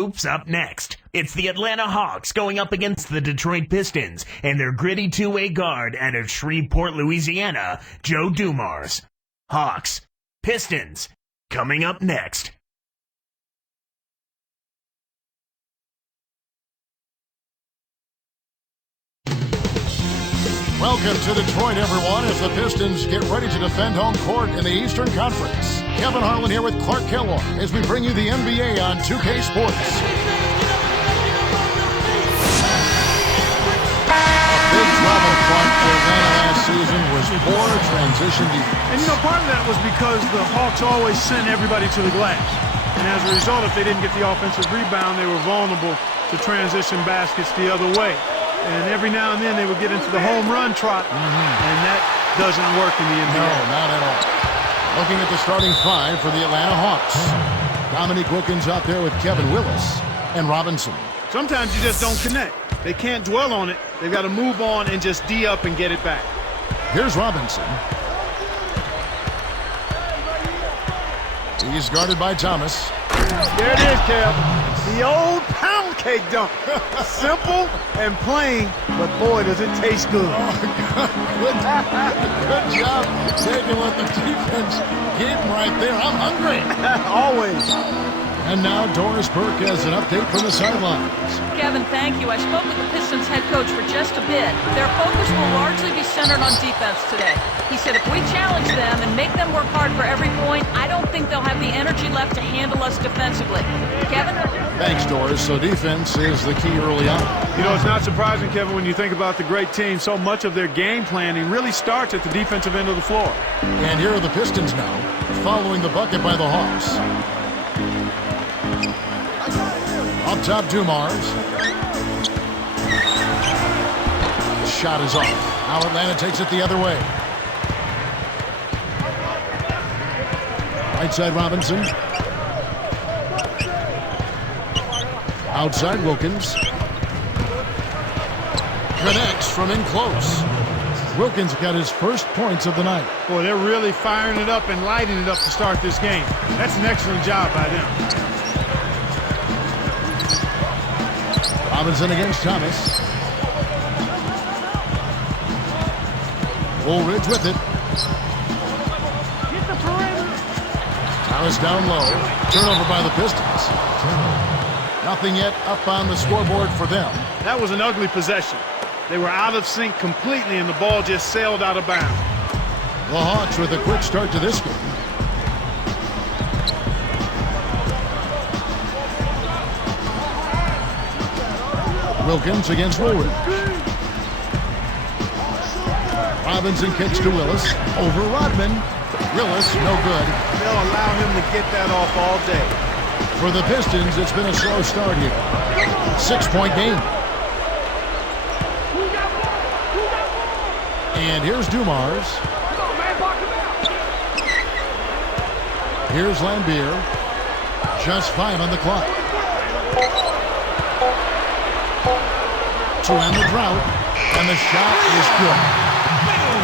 Oops, up next. It's the Atlanta Hawks going up against the Detroit Pistons and their gritty two-way guard out of Shreveport, Louisiana, Joe Dumars. Hawks, Pistons, coming up next. Welcome to Detroit, everyone, as the Pistons get ready to defend home court in the Eastern Conference. Kevin Harlan here with Clark Kellogg as we bring you the NBA on 2K Sports. A big drop in front for Atlanta last season was poor transition defense. And, part of that was because the Hawks always sent everybody to the glass. And as a result, if they didn't get the offensive rebound, they were vulnerable to transition baskets the other way. And every now and then they would get into the home run trot, and that doesn't work in the NBA. No, not at all. Looking at the starting five for the Atlanta Hawks. Dominique Wilkins out there with Kevin Willis and Robinson. Sometimes you just don't connect. They can't dwell on it. They've got to move on and just D up and get it back. Here's Robinson. He's guarded by Thomas. There it is, Kev. The old pound cake dunk. Simple and plain, but boy, does it taste good. Good job taking what the defense gave him right there. I'm hungry. Always. And now Doris Burke has an update from the sidelines. Kevin, thank you. I spoke with the Pistons head coach for just a bit. Their focus will largely be centered on defense today. He said if we challenge them and make them work hard for every point, I don't think they'll have the energy left to handle us defensively. Kevin? Thanks, Doris. So defense is the key early on. It's not surprising, Kevin, when you think about the great team. So much of their game planning really starts at the defensive end of the floor. And here are the Pistons now, following the bucket by the Hawks. Up top, Dumars. Shot is off. Now Atlanta takes it the other way. Right side, Robinson. Outside, Wilkins. Connects from in close. Wilkins got his first points of the night. Boy, they're really firing it up and lighting it up to start this game. That's an excellent job by them. Robinson against Thomas. Woolridge with it. Thomas down low. Turnover by the Pistons. Nothing yet up on the scoreboard for them. That was an ugly possession. They were out of sync completely, and the ball just sailed out of bounds. The Hawks with a quick start to this game. Wilkins against Woolridge. Robinson kicks to Willis. Over Rodman. Willis, no good. They'll allow him to get that off all day. For the Pistons, it's been a slow start here. 6-point game. And here's Dumars. Here's Lambier. Just 5 on the clock. To end the drought, and the shot is good.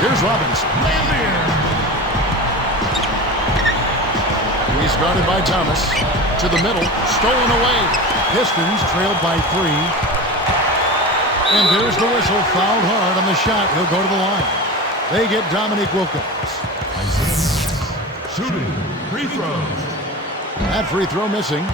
Here's Robinson. He's guarded by Thomas. To the middle, stolen away. Pistons trailed by 3. And there's the whistle, fouled hard on the shot. He'll go to the line. They get Dominique Wilkins. Shooting free throws. That free throw missing.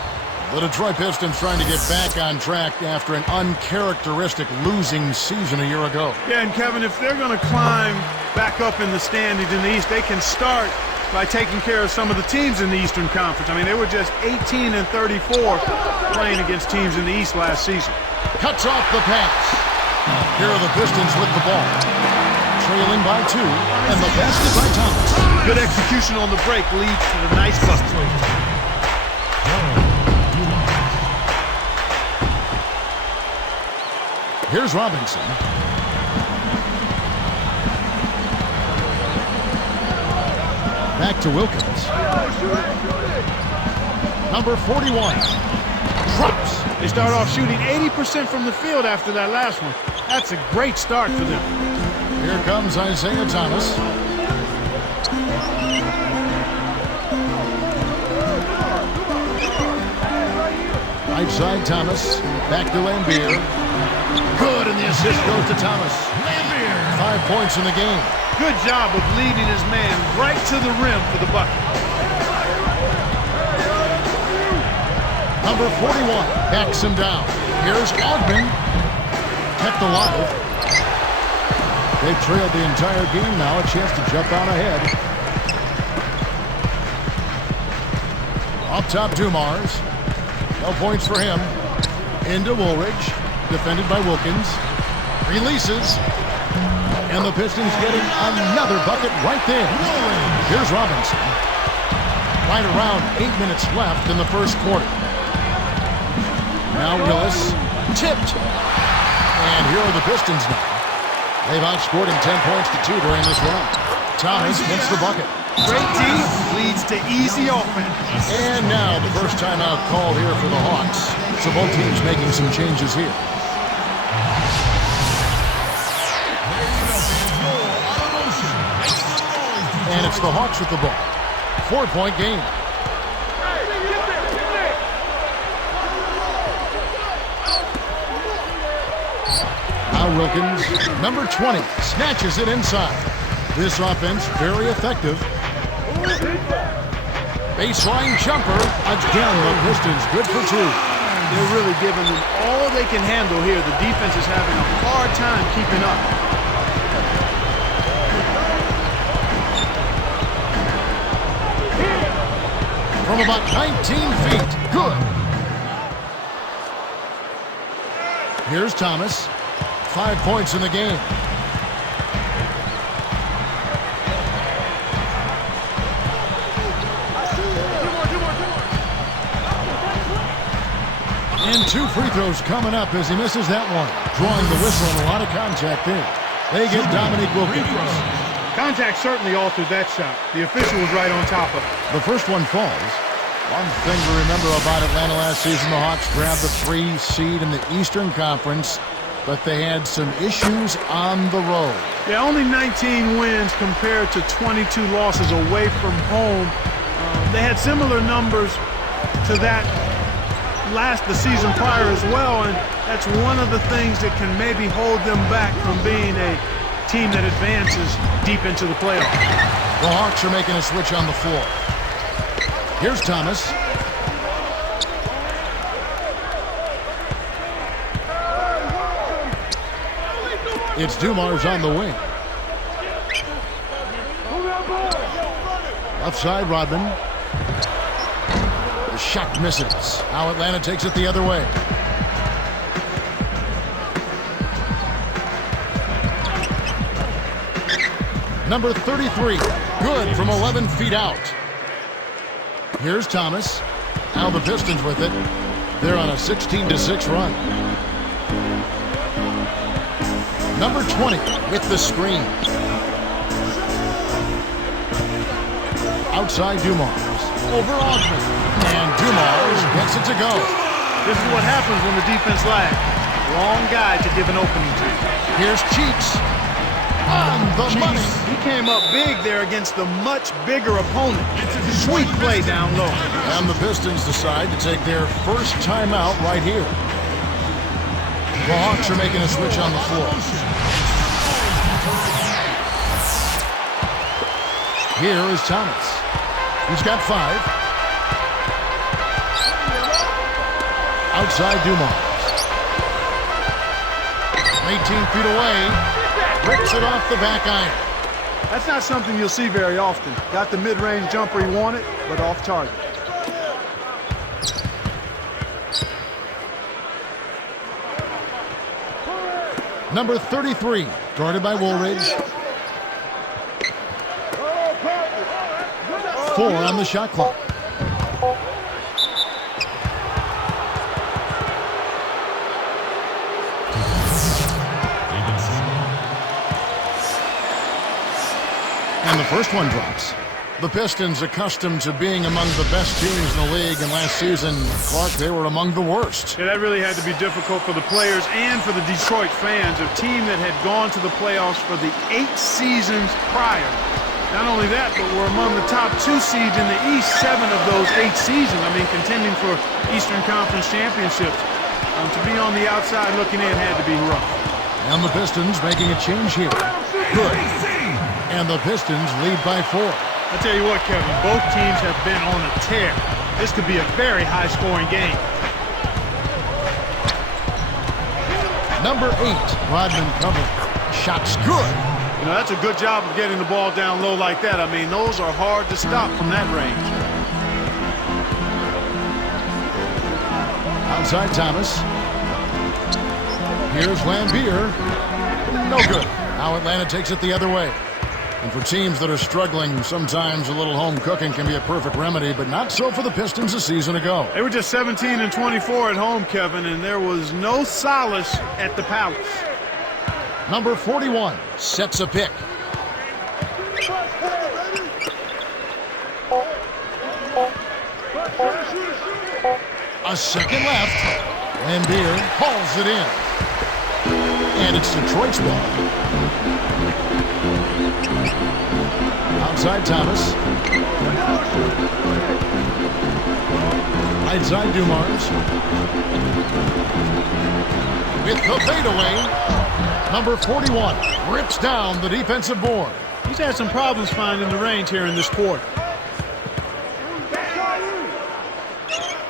The Detroit Pistons trying to get back on track after an uncharacteristic losing season a year ago. Yeah, and Kevin, if they're going to climb back up in the standings in the East, they can start by taking care of some of the teams in the Eastern Conference. I mean, they were just 18 and 34 playing against teams in the East last season. Cuts off the pass. Here are the Pistons with the ball. Trailing by 2, and the basket by Thomas. Good execution on the break leads to the nice bucket. Here's Robinson. Back to Wilkins. Number 41. Drops. They start off shooting 80% from the field after that last one. That's a great start for them. Here comes Isaiah Thomas. Right side, Thomas. Back to Lambier. Good, and the assist goes to Thomas. Lambier. 5 points in the game. Good job of leading his man right to the rim for the bucket. Number 41 backs him down. Here's Ogden. Kept alive. They've trailed the entire game now. A chance to jump out ahead. Up top, Dumars. No points for him. Into Woolridge. Defended by Wilkins. Releases. And the Pistons getting another bucket right there. Here's Robinson. Right around 8 minutes left in the first quarter. Now Willis. Tipped. And here are the Pistons now. They've outscored him 10 points to 2 during this run. Thomas gets the bucket. Great team leads to easy offense. And now the first timeout called here for the Hawks. So both teams making some changes here. And it's the Hawks with the ball. 4-point game. Now Wilkins, number 20, snatches it inside. This offense very effective. Baseline jumper. Again, the Pistons good for 2. They're really giving them all they can handle here. The defense is having a hard time keeping up. From about 19 feet. Good. Here's Thomas. 5 points in the game. And 2 free throws coming up as he misses that one. Drawing the whistle and a lot of contact there. They get Dominique Wilkins. Contact certainly altered that shot. The official was right on top of it. The first one falls. One thing to remember about Atlanta last season, the Hawks grabbed the 3 seed in the Eastern Conference, but they had some issues on the road. Yeah, only 19 wins compared to 22 losses away from home. They had similar numbers to that the season prior as well, and that's one of the things that can maybe hold them back from being a team that advances deep into the playoffs. The Hawks are making a switch on the floor. Here's Thomas. It's Dumars on the wing. Left side, Rodman. The shot misses. Now Atlanta takes it the other way. Number 33, good from 11 feet out. Here's Thomas. Now the Pistons with it. They're on a 16-6 run. Number 20 with the screen. Outside Dumars. Over Ogden. And Dumars gets it to go. This is what happens when the defense lags. Wrong guy to give an opening to. Here's Cheeks. On the money. He came up big there against the much bigger opponent. Sweet play down low. And the Pistons decide to take their first timeout right here. The Hawks are making a switch on the floor. Here is Thomas. He's got 5. Outside Dumars. 18 feet away. Rips it off the back iron. That's not something you'll see very often. Got the mid-range jumper he wanted, but off target. Number 33, guarded by Woolridge. 4 on the shot clock. And the first one drops. The Pistons, accustomed to being among the best teams in the league, and last season, Clark, they were among the worst. Yeah, that really had to be difficult for the players and for the Detroit fans, a team that had gone to the playoffs for the 8 seasons prior. Not only that, but we're among the top 2 seeds in the East 7 of those 8 seasons. I mean, contending for Eastern Conference championships. To be on the outside looking in had to be rough. And the Pistons making a change here. Good. And the Pistons lead by 4. I tell you what, Kevin, both teams have been on a tear. This could be a very high-scoring game. Number 8, Rodman cover. Shot's good. You know, that's a good job of getting the ball down low like that. I mean, those are hard to stop from that range. Outside Thomas. Here's Lambier. No good. Now Atlanta takes it the other way. And for teams that are struggling, sometimes a little home cooking can be a perfect remedy, but not so for the Pistons a season ago. They were just 17 and 24 at home, Kevin, and there was no solace at the Palace. Number 41 sets a pick. A second left. Lambier hauls it in. And it's Detroit's ball. Outside Thomas. Right side Dumars. With the fadeaway, number 41 rips down the defensive board. He's had some problems finding the range here in this quarter.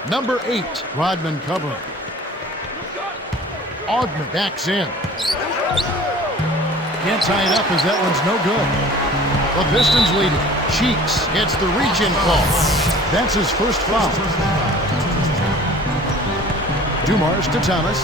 Number 8, Rodman covering. Augment backs in. Can't tie it up as that one's no good. The Pistons leading. Cheeks gets the reach-in call. That's his first foul. Dumars to Thomas.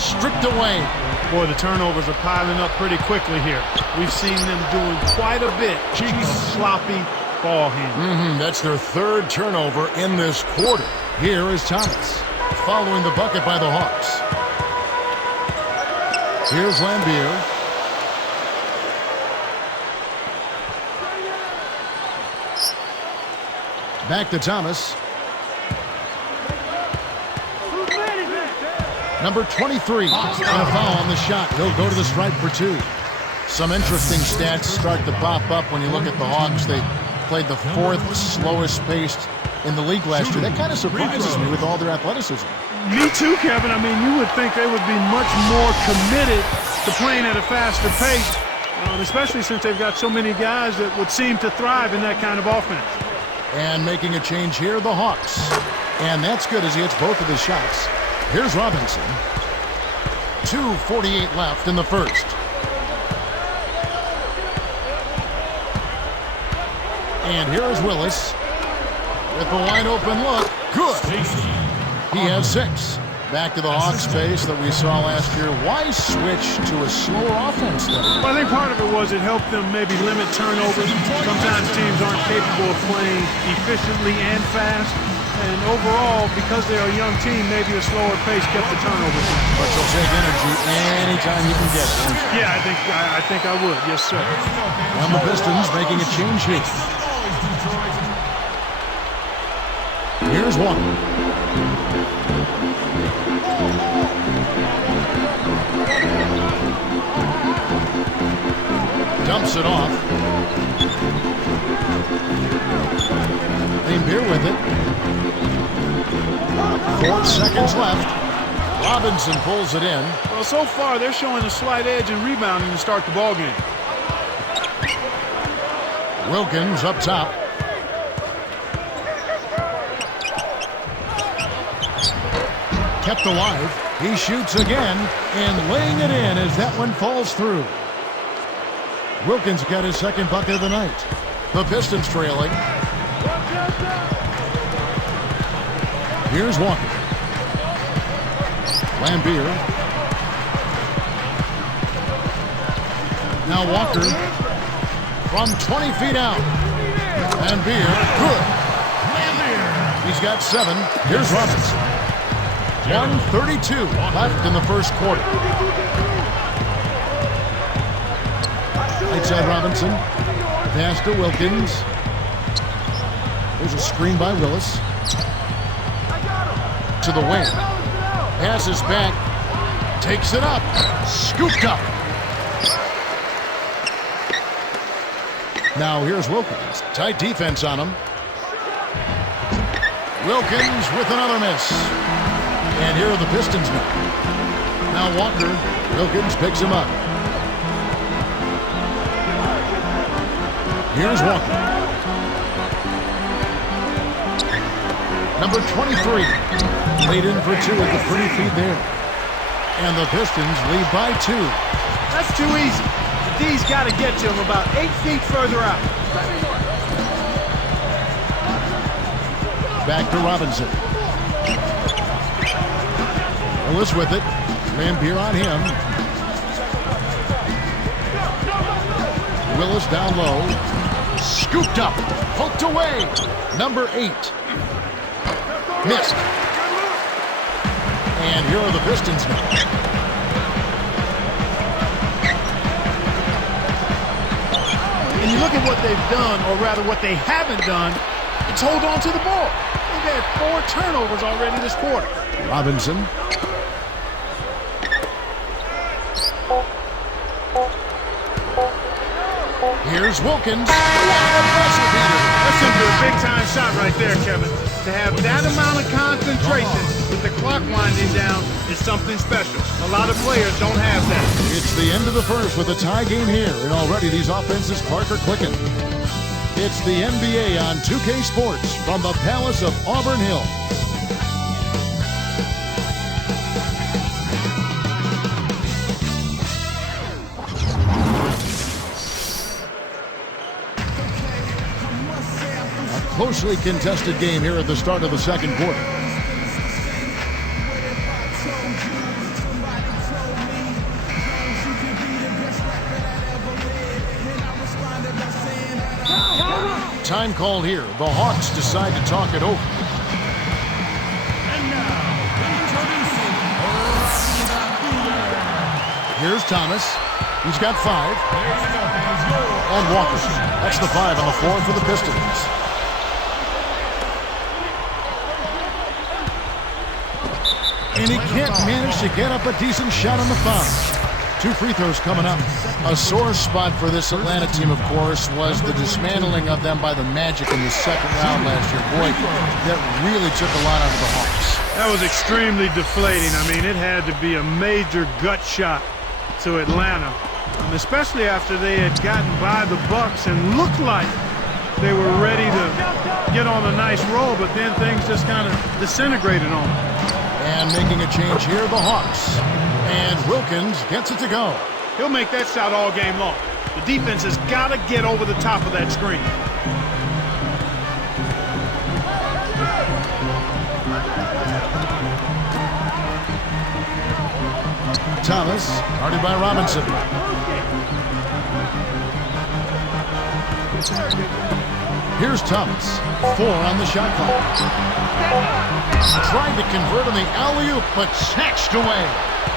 Stripped away. Boy, the turnovers are piling up pretty quickly here. We've seen them doing quite a bit of sloppy ball handling. That's their third turnover in this quarter. Here is Thomas, following the bucket by the Hawks. Here's Lambier. Back to Thomas. Number 23, and a foul on the shot. He'll go to the stripe for 2. Some interesting stats start to pop up when you look at the Hawks. They played the 4th slowest paced in the league last year. That kind of surprises me with all their athleticism. Me too, Kevin. I mean, you would think they would be much more committed to playing at a faster pace, especially since they've got so many guys that would seem to thrive in that kind of offense. And making a change here, the Hawks. And that's good as he hits both of his shots. Here's Robinson. 2:48 left in the first. And here is Willis with the wide open look. Good. He has 6. Back to the Hawks pace that we saw last year. Why switch to a slower offense then? Well, I think part of it was it helped them maybe limit turnovers. Sometimes teams aren't capable of playing efficiently and fast. And overall, because they're a young team, maybe a slower pace kept the turnovers down. But you'll take energy anytime you can get it. Yeah, I think I would. Yes, sir. And the Pistons making a change here. Here's one. Dumps it off. Lambier with it. 4 seconds left. Robinson pulls it in. Well, so far they're showing a slight edge in rebounding to start the ball game. Wilkins up top. Kept alive. He shoots again, and laying it in as that one falls through. Wilkins got his second bucket of the night. The Pistons trailing. Here's Walker. Lambier. Now Walker from 20 feet out. Lambier, good. He's got 7. Here's Robinson. 1:32 left in the first quarter. Right side Robinson. Pass to Wilkins. There's a screen by Willis. To the wing. Passes back. Takes it up. Scooped up. Now here's Wilkins. Tight defense on him. Wilkins with another miss. And here are the Pistons now. Now Walker. Wilkins picks him up. Here's Walker. Number 23. Laid in for two with the pretty feed there. And the Pistons lead by 2. That's too easy. The D's got to get to him about 8 feet further out. Back to Robinson. Willis with it. Lampier on him. Willis down low. Scooped up. Poked away. Number 8. Missed. And here are the Pistons now. And you look at what they've done, or rather what they haven't done, it's hold on to the ball. They've had 4 turnovers already this quarter. Robinson. Here's Wilkins. That's simply a big-time shot right there, Kevin. To have that amount of concentration with the clock winding down is something special. A lot of players don't have that. It's the end of the first with a tie game here, and already these offenses, Clark, are clicking. It's the NBA on 2K Sports from the Palace of Auburn Hill. Closely contested game here at the start of the second quarter. Time called here. The Hawks decide to talk it over. Here's Thomas. He's got 5. And Walker. That's the 5 on the floor for the Pistons. And he can't manage to get up a decent shot on the foul. 2 free throws coming up. A sore spot for this Atlanta team, of course, was the dismantling of them by the Magic in the second round last year. Boy, that really took a lot out of the Hawks. That was extremely deflating. I mean, it had to be a major gut shot to Atlanta, especially after they had gotten by the Bucks and looked like they were ready to get on a nice roll, but then things just kind of disintegrated on them. And making a change here, the Hawks. And Wilkins gets it to go. He'll make that shot all game long. The defense has got to get over the top of that screen. Thomas, guarded by Robinson. Here's Thomas. 4 on the shot clock. Trying to convert on the alley-oop, but snatched away.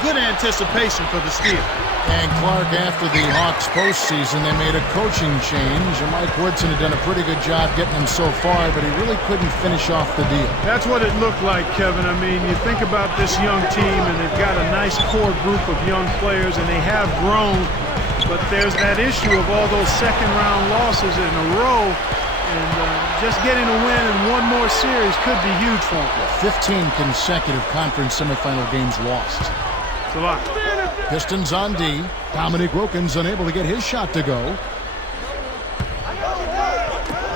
Good anticipation for the steal. And Clark, after the Hawks postseason, they made a coaching change. And Mike Woodson had done a pretty good job getting them so far, but he really couldn't finish off the deal. That's what it looked like, Kevin. I mean, you think about this young team, and they've got a nice core group of young players, and they have grown. But there's that issue of all those second-round losses in a row. And just getting a win in one more series could be huge for them. 15 consecutive conference semifinal games lost. It's a lot. Pistons on D. Dominic Wilkins unable to get his shot to go.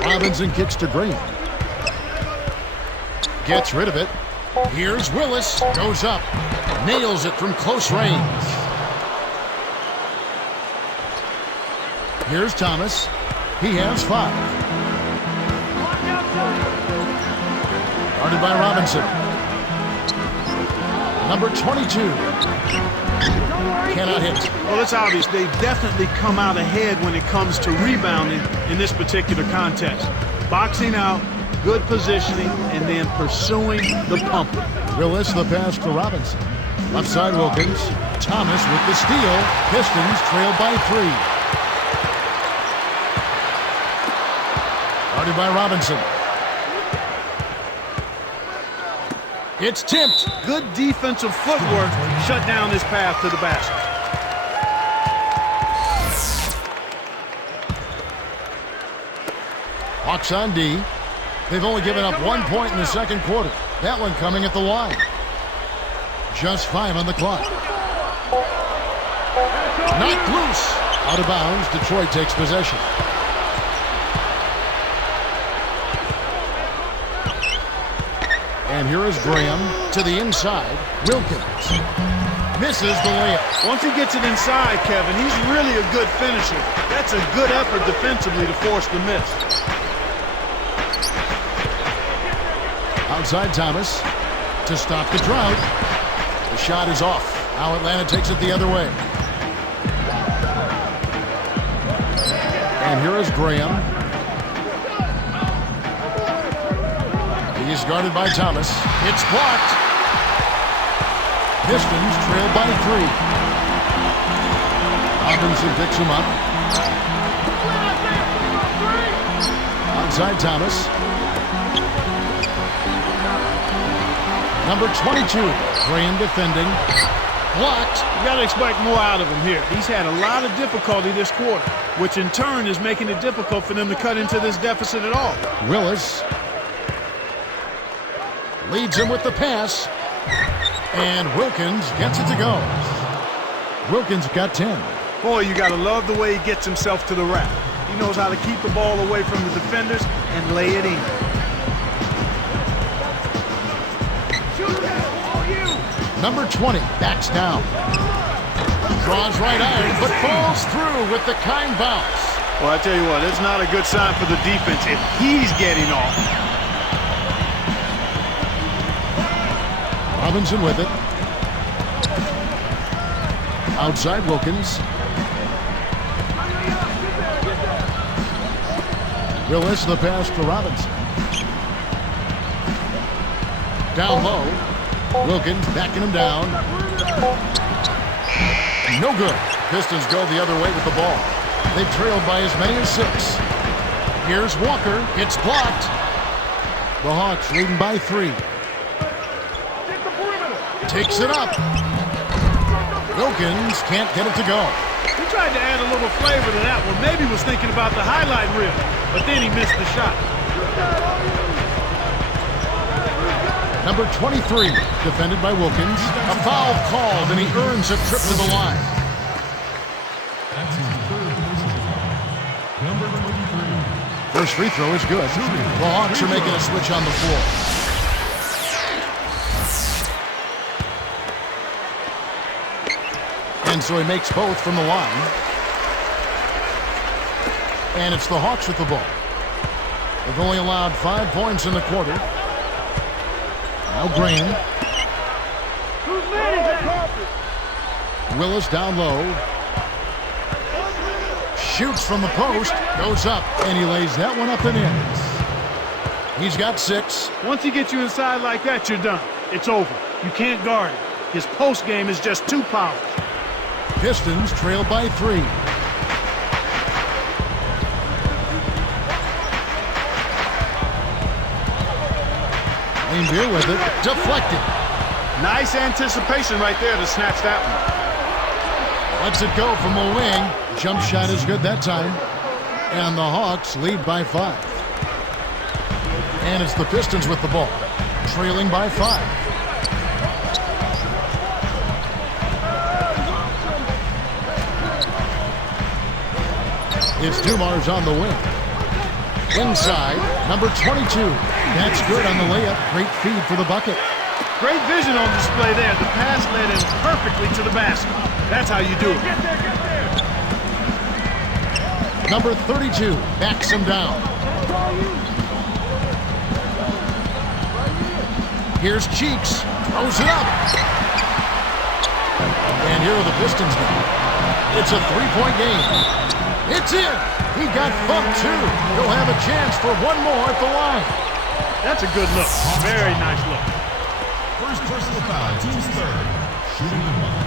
Robinson kicks to Green. Gets rid of it. Here's Willis. Goes up. Nails it from close range. Here's Thomas. He has 5. Guarded by Robinson. Number 22. Cannot hit. Well, it's obvious they've definitely come out ahead when it comes to rebounding in this particular contest. Boxing out, good positioning, and then pursuing the pump. Willis, the pass to Robinson. Left side Wilkins. Thomas with the steal. Pistons trail by 3. Guarded by Robinson. It's tipped. Good defensive footwork shut down his path to the basket. Hawks on D. They've only given up 1 point in the second quarter. That one coming at the line. Just 5 on the clock. Knocked loose. Out of bounds. Detroit takes possession. And here is Graham to the inside. Wilkins misses the layup. Once he gets it inside, Kevin, he's really a good finisher. That's a good effort defensively to force the miss. Outside Thomas to stop the drought. The shot is off. Now Atlanta takes it the other way. And here is Graham. He's guarded by Thomas. It's blocked. Pistons trail by 3. Robinson picks him up. Outside Thomas. Number 22, Graham defending. Blocked. You got to expect more out of him here. He's had a lot of difficulty this quarter, which in turn is making it difficult for them to cut into this deficit at all. Willis leads him with the pass. And Wilkins gets it to go. Wilkins got 10. Boy, you got to love the way he gets himself to the rack. He knows how to keep the ball away from the defenders and lay it in. Number 20 backs down. Draws right iron, but falls through with the kind bounce. Well, I tell you what, it's not a good sign for the defense if he's getting off. Robinson with it. Outside Wilkins. Willis the pass to Robinson. Down low. Wilkins backing him down. No good. Pistons go the other way with the ball. They've trailed by as many as 6. Here's Walker. It's blocked. The Hawks leading by 3. Takes it up. Wilkins can't get it to go. He tried to add a little flavor to that one. Maybe was thinking about the highlight reel, but then he missed the shot. Number 23, defended by Wilkins. A foul called, and he earns a trip to the line. First free throw is good. The Hawks are making a switch on the floor. And so he makes both from the line. And it's the Hawks with the ball. They've only allowed 5 points in the quarter. Now Graham. Willis down low. Shoots from the post. Goes up. And he lays that one up and in. He's got 6. Once he gets you inside like that, you're done. It's over. You can't guard him. His post game is just too powerful. Pistons trail by 3. Beer with it. Deflected. Nice anticipation right there to snatch that one. Lets it go from the wing. Jump shot is good that time. And the Hawks lead by 5. And it's the Pistons with the ball. Trailing by 5. It's Dumars on the wing. Inside, number 22. That's good on the layup. Great feed for the bucket. Great vision on display there. The pass led him perfectly to the basket. That's how you do it. Number 32 backs him down. Here's Cheeks. Throws it up. And here are the Pistons now. It's a 3-point game. It's in. He got bumped too. He'll have a chance for one more at the line. That's a good look. Very nice look. First personal foul, team's third. Shooting the ball.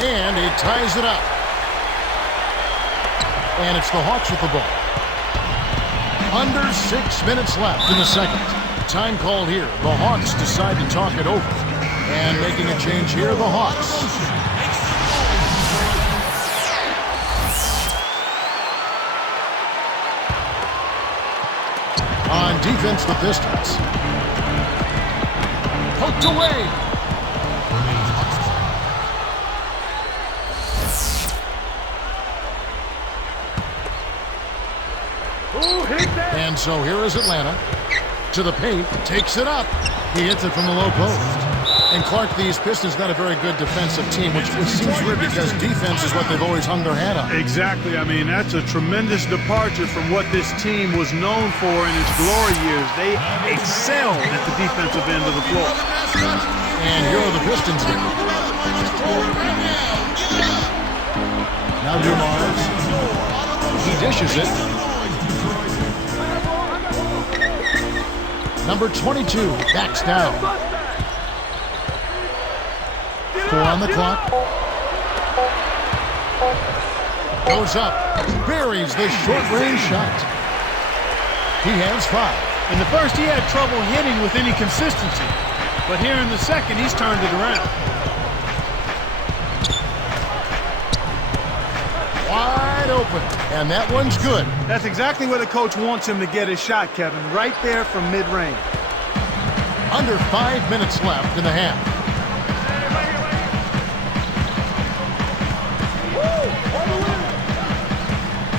And he ties it up. And it's the Hawks with the ball. Under 6 minutes left in the second. Time called here. The Hawks decide to talk it over. And making a change here, the Hawks. On defense, the Pistons. Poked away. And so here is Atlanta. To the paint, takes it up. He hits it from the low post. And Clark, these Pistons not a very good defensive team, which seems weird because defense is what they've always hung their hat on. Exactly. I mean, that's a tremendous departure from what this team was known for in its glory years. They excelled at the defensive end of the floor. And here are the Pistons here. Now Dumars. He dishes it. Number 22 backs down. 4 on the clock. Goes up. Buries the short-range shot. He has 5. In the first, he had trouble hitting with any consistency. But here in the second, he's turned it around. Wide open. And that one's good. That's exactly where the coach wants him to get his shot, Kevin. Right there from mid-range. Under 5 minutes left in the half.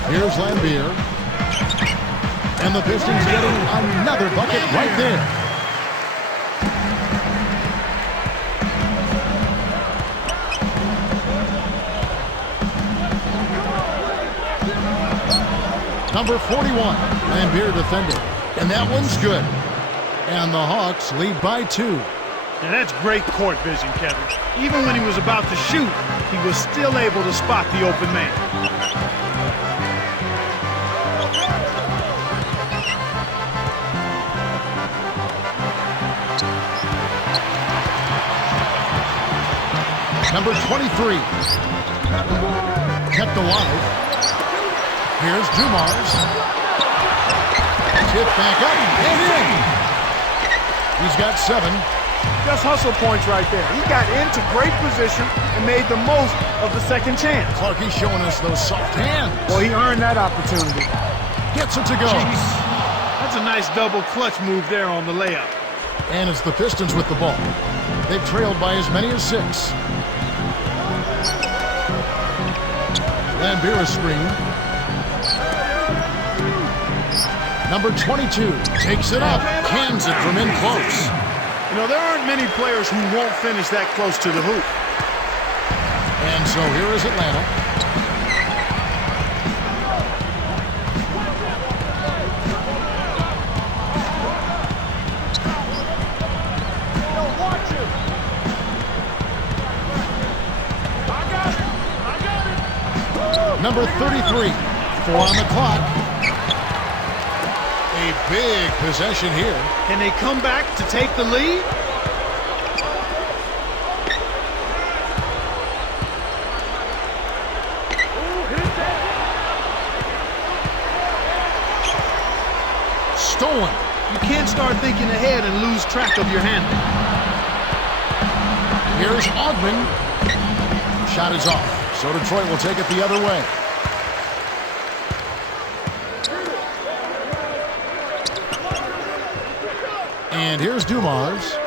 Here's Lambier. And the Pistons getting another bucket right there. Number 41, Lambier defending. And that one's good. And the Hawks lead by 2. And that's great court vision, Kevin. Even when he was about to shoot, he was still able to spot the open man. Number 23. Kept alive. Here's Dumars. Tip back up and in. He's got 7. Just hustle points right there. He got into great position and made the most of the second chance. Clark, he's showing us those soft hands. Well, he earned that opportunity. Gets it to go. That's a nice double clutch move there on the layup. And it's the Pistons with the ball. They've trailed by as many as 6. Lambier screen. Number 22 takes it up, cans it from in close. You know, there aren't many players who won't finish that close to the hoop. And so here is Atlanta. Number 33, 4 on the clock. A big possession here. Can they come back to take the lead? Stolen. You can't start thinking ahead and lose track of your handle. Here's Ogman. Shot is off. So Detroit will take it the other way. And here's Dumars.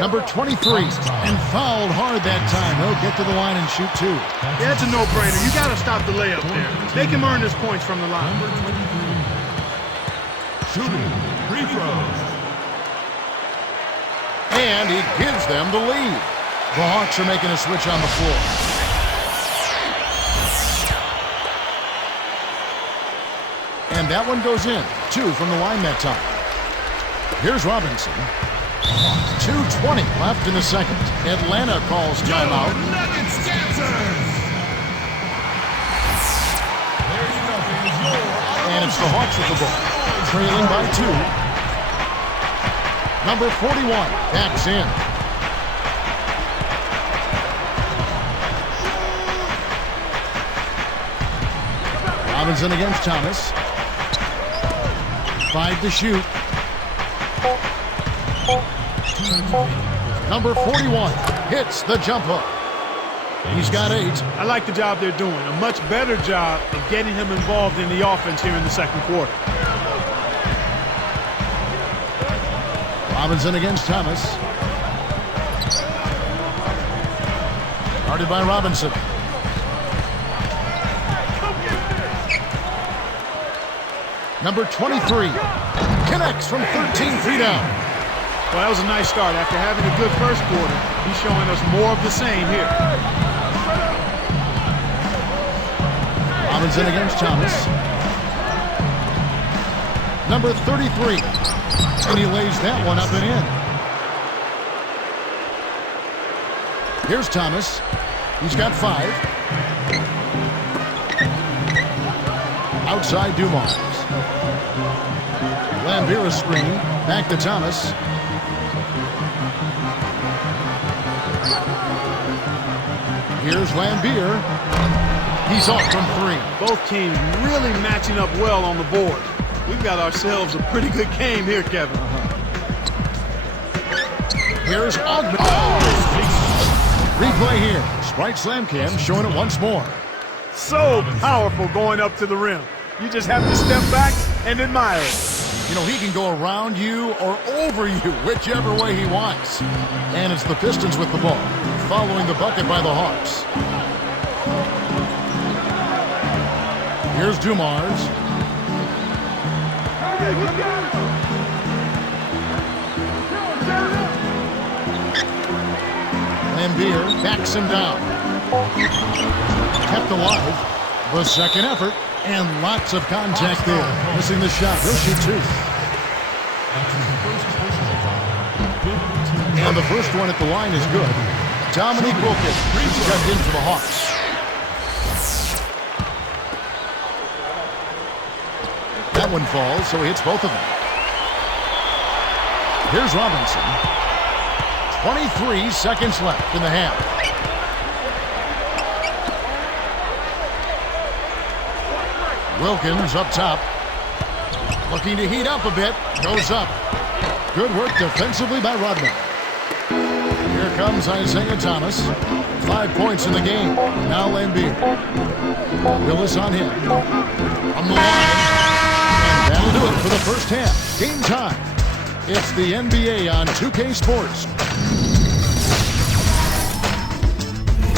Number 23. And fouled hard that time. He'll get to the line and shoot 2. Yeah, it's a no-brainer. You got to stop the layup there. Make him earn his points from the line. Shooting free throws. And he gives them the lead. The Hawks are making a switch on the floor. And that one goes in. 2 from the line that time. Here's Robinson. 2:20 left in the second. Atlanta calls timeout. Nuggets dancers. And it's the Hawks with the ball. Trailing by 2. Number 41 backs in. Robinson against Thomas. 5 to shoot. Number 41 hits the jump hook. He's got 8. I like the job they're doing. A much better job of getting him involved in the offense here in the second quarter. Robinson against Thomas. Guarded by Robinson. Number 23 connects from 13 feet out. Well, that was a nice start. After having a good first quarter, he's showing us more of the same here. Robinson against Thomas. Number 33. And he lays that one up and in. Here's Thomas. He's got 5. Outside Dumars. Lambier screen. Back to Thomas. Here's Lambier. He's off from 3. Both teams really matching up well on the board. We've got ourselves a pretty good game here, Kevin. Here's Ogden. Replay here. Sprite Slam Cam showing it once more. So powerful going up to the rim. You just have to step back and admire it. You know, he can go around you or over you, whichever way he wants. And it's the Pistons with the ball, following the bucket by the Hawks. Here's Dumars. Lambier backs him down. Kept alive. The second effort. And lots of contact there. Missing the shot. He'll shoot 2. And the first one at the line is good. Dominique Wilkins stepped in for the Hawks. That one falls, so he hits both of them. Here's Robinson. 23 seconds left in the half. Wilkins up top. Looking to heat up a bit. Goes up. Good work defensively by Rodman. Here comes Isaiah Thomas. 5 points in the game. Now Lambier. Willis on him. On the line. And that'll do it for the first half. Game time. It's the NBA on 2K Sports.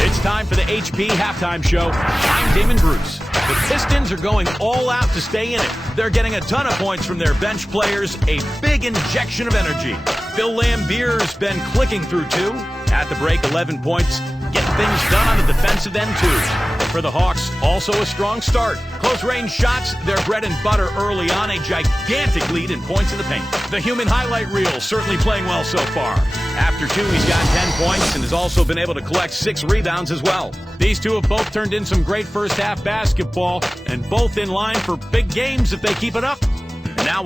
It's time for the HP Halftime Show. I'm Damon Bruce. The Pistons are going all out to stay in it. They're getting a ton of points from their bench players, a big injection of energy. Phil Lambier's been clicking through too. At the break, 11 points. Getting things done on the defensive end too. For the Hawks, also a strong start. Close-range shots, their bread and butter early on, a gigantic lead in points in the paint. The human highlight reel certainly playing well so far. After 2, he's got 10 points and has also been able to collect 6 rebounds as well. These two have both turned in some great first-half basketball and both in line for big games if they keep it up. And now...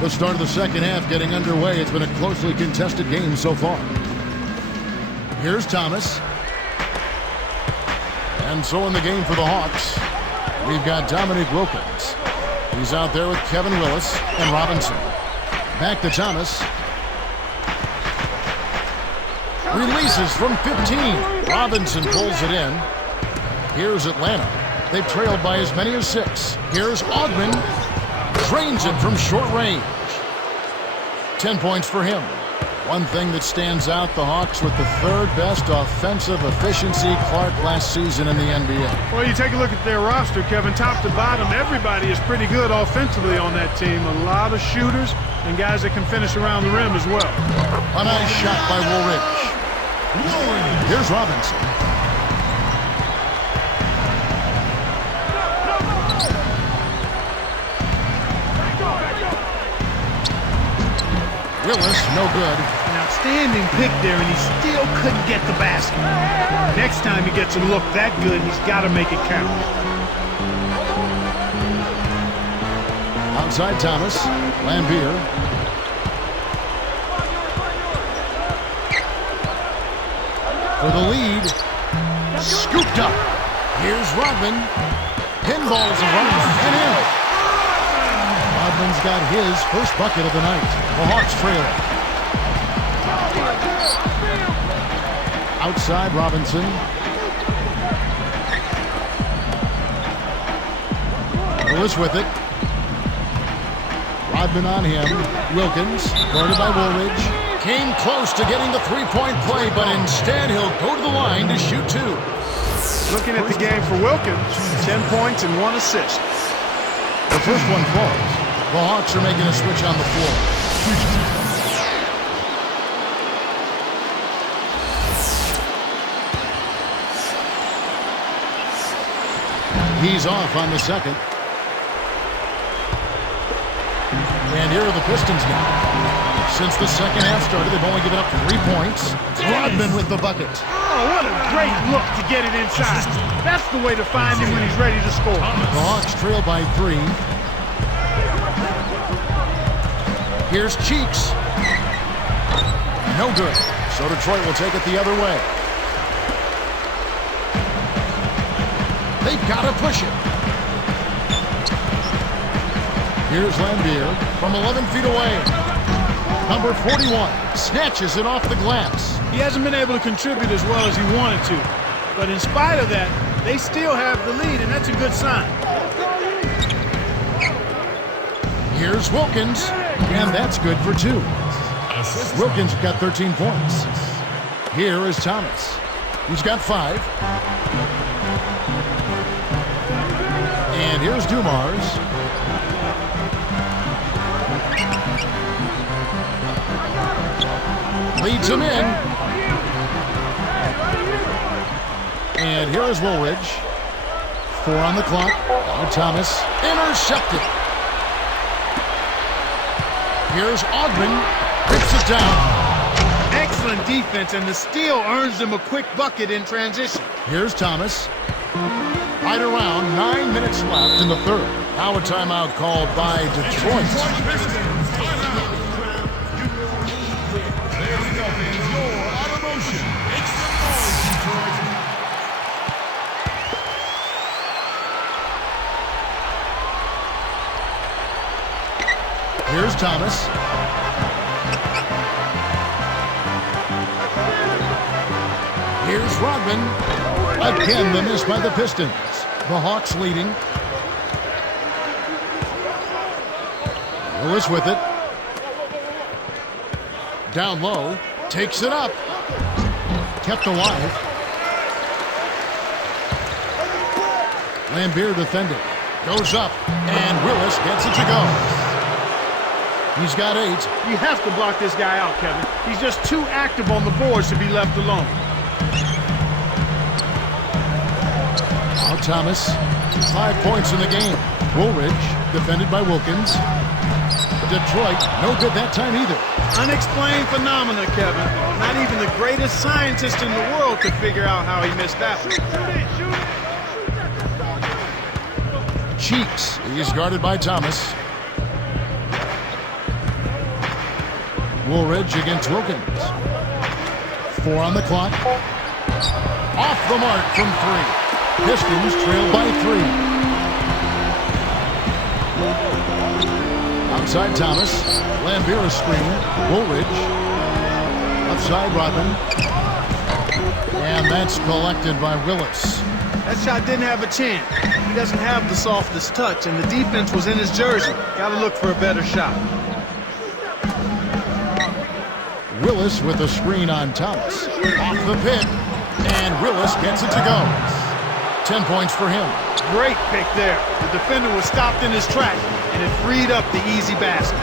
The start of the second half getting underway. It's been a closely contested game so far. Here's Thomas. And so in the game for the Hawks, we've got Dominique Wilkins. He's out there with Kevin Willis and Robinson. Back to Thomas. Releases from 15. Robinson pulls it in. Here's Atlanta. They've trailed by as many as 6. Here's Ogden. Drains it from short range. 10 points for him. One thing that stands out, the Hawks with the 3rd best offensive efficiency, Clark, last season in the NBA. Well, you take a look at their roster, Kevin, top to bottom, everybody is pretty good offensively on that team. A lot of shooters and guys that can finish around the rim as well. A nice shot by Woolridge. Here's Robinson. Willis, no good. An outstanding pick there, and he still couldn't get the basket. Next time he gets a look that good, he's got to make it count. Outside Thomas. Lambier. for the lead. Scooped up. Here's Rodman. Pinballs around and in. Rodman's got his first bucket of the night. The Hawks trail it. Outside Robinson. Willis with it. Rodman on him. Wilkins, guarded by Woolridge. Came close to getting the three-point play, but instead he'll go to the line to shoot two. Looking at the game for Wilkins, 10 points and 1 assist. The first one falls. The Hawks are making a switch on the floor. He's off on the second. And here are the Pistons now. Since the second half started, they've only given up 3 points. Rodman with the bucket. Oh, what a great look to get it inside. That's the way to find him when he's ready to score. The Hawks trail by 3. Here's Cheeks. No good. So Detroit will take it the other way. They've got to push it. Here's Lambier from 11 feet away. Number 41 snatches it off the glass. He hasn't been able to contribute as well as he wanted to. But in spite of that, they still have the lead, and that's a good sign. Here's Wilkins, and that's good for 2. Wilkins got 13 points. Here is Thomas. He's got 5. And here's Dumars. Leads him in. And here is Woolridge. 4 on the clock. Now Thomas intercepted. Here's Ogden. Rips it down. Excellent defense, and the steal earns them a quick bucket in transition. Here's Thomas. Right around 9 minutes left in the third. Now a timeout called by Detroit. Here's Thomas. Here's Rodman. Again, the miss by the Pistons. The Hawks leading. Willis with it. Down low. Takes it up. Kept alive. Lambier defending. Goes up. And Willis gets it to go. He's got 8. You have to block this guy out, Kevin. He's just too active on the boards to be left alone. Now Thomas, 5 points in the game. Woolridge, defended by Wilkins. Detroit, no good that time either. Unexplained phenomena, Kevin. Not even the greatest scientist in the world could figure out how he missed that one. Cheeks, he's guarded by Thomas. Woolridge against Wilkins. 4 on the clock. Off the mark from 3. Pistons trail by 3. Outside Thomas. Lambier a screen. Woolridge. Outside Rodman. And that's collected by Willis. That shot didn't have a chance. He doesn't have the softest touch, and the defense was in his jersey. Got to look for a better shot. Willis with a screen on Thomas. Off the pick. And Willis gets it to go. 10 points for him. Great pick there. The defender was stopped in his track, and it freed up the easy basket.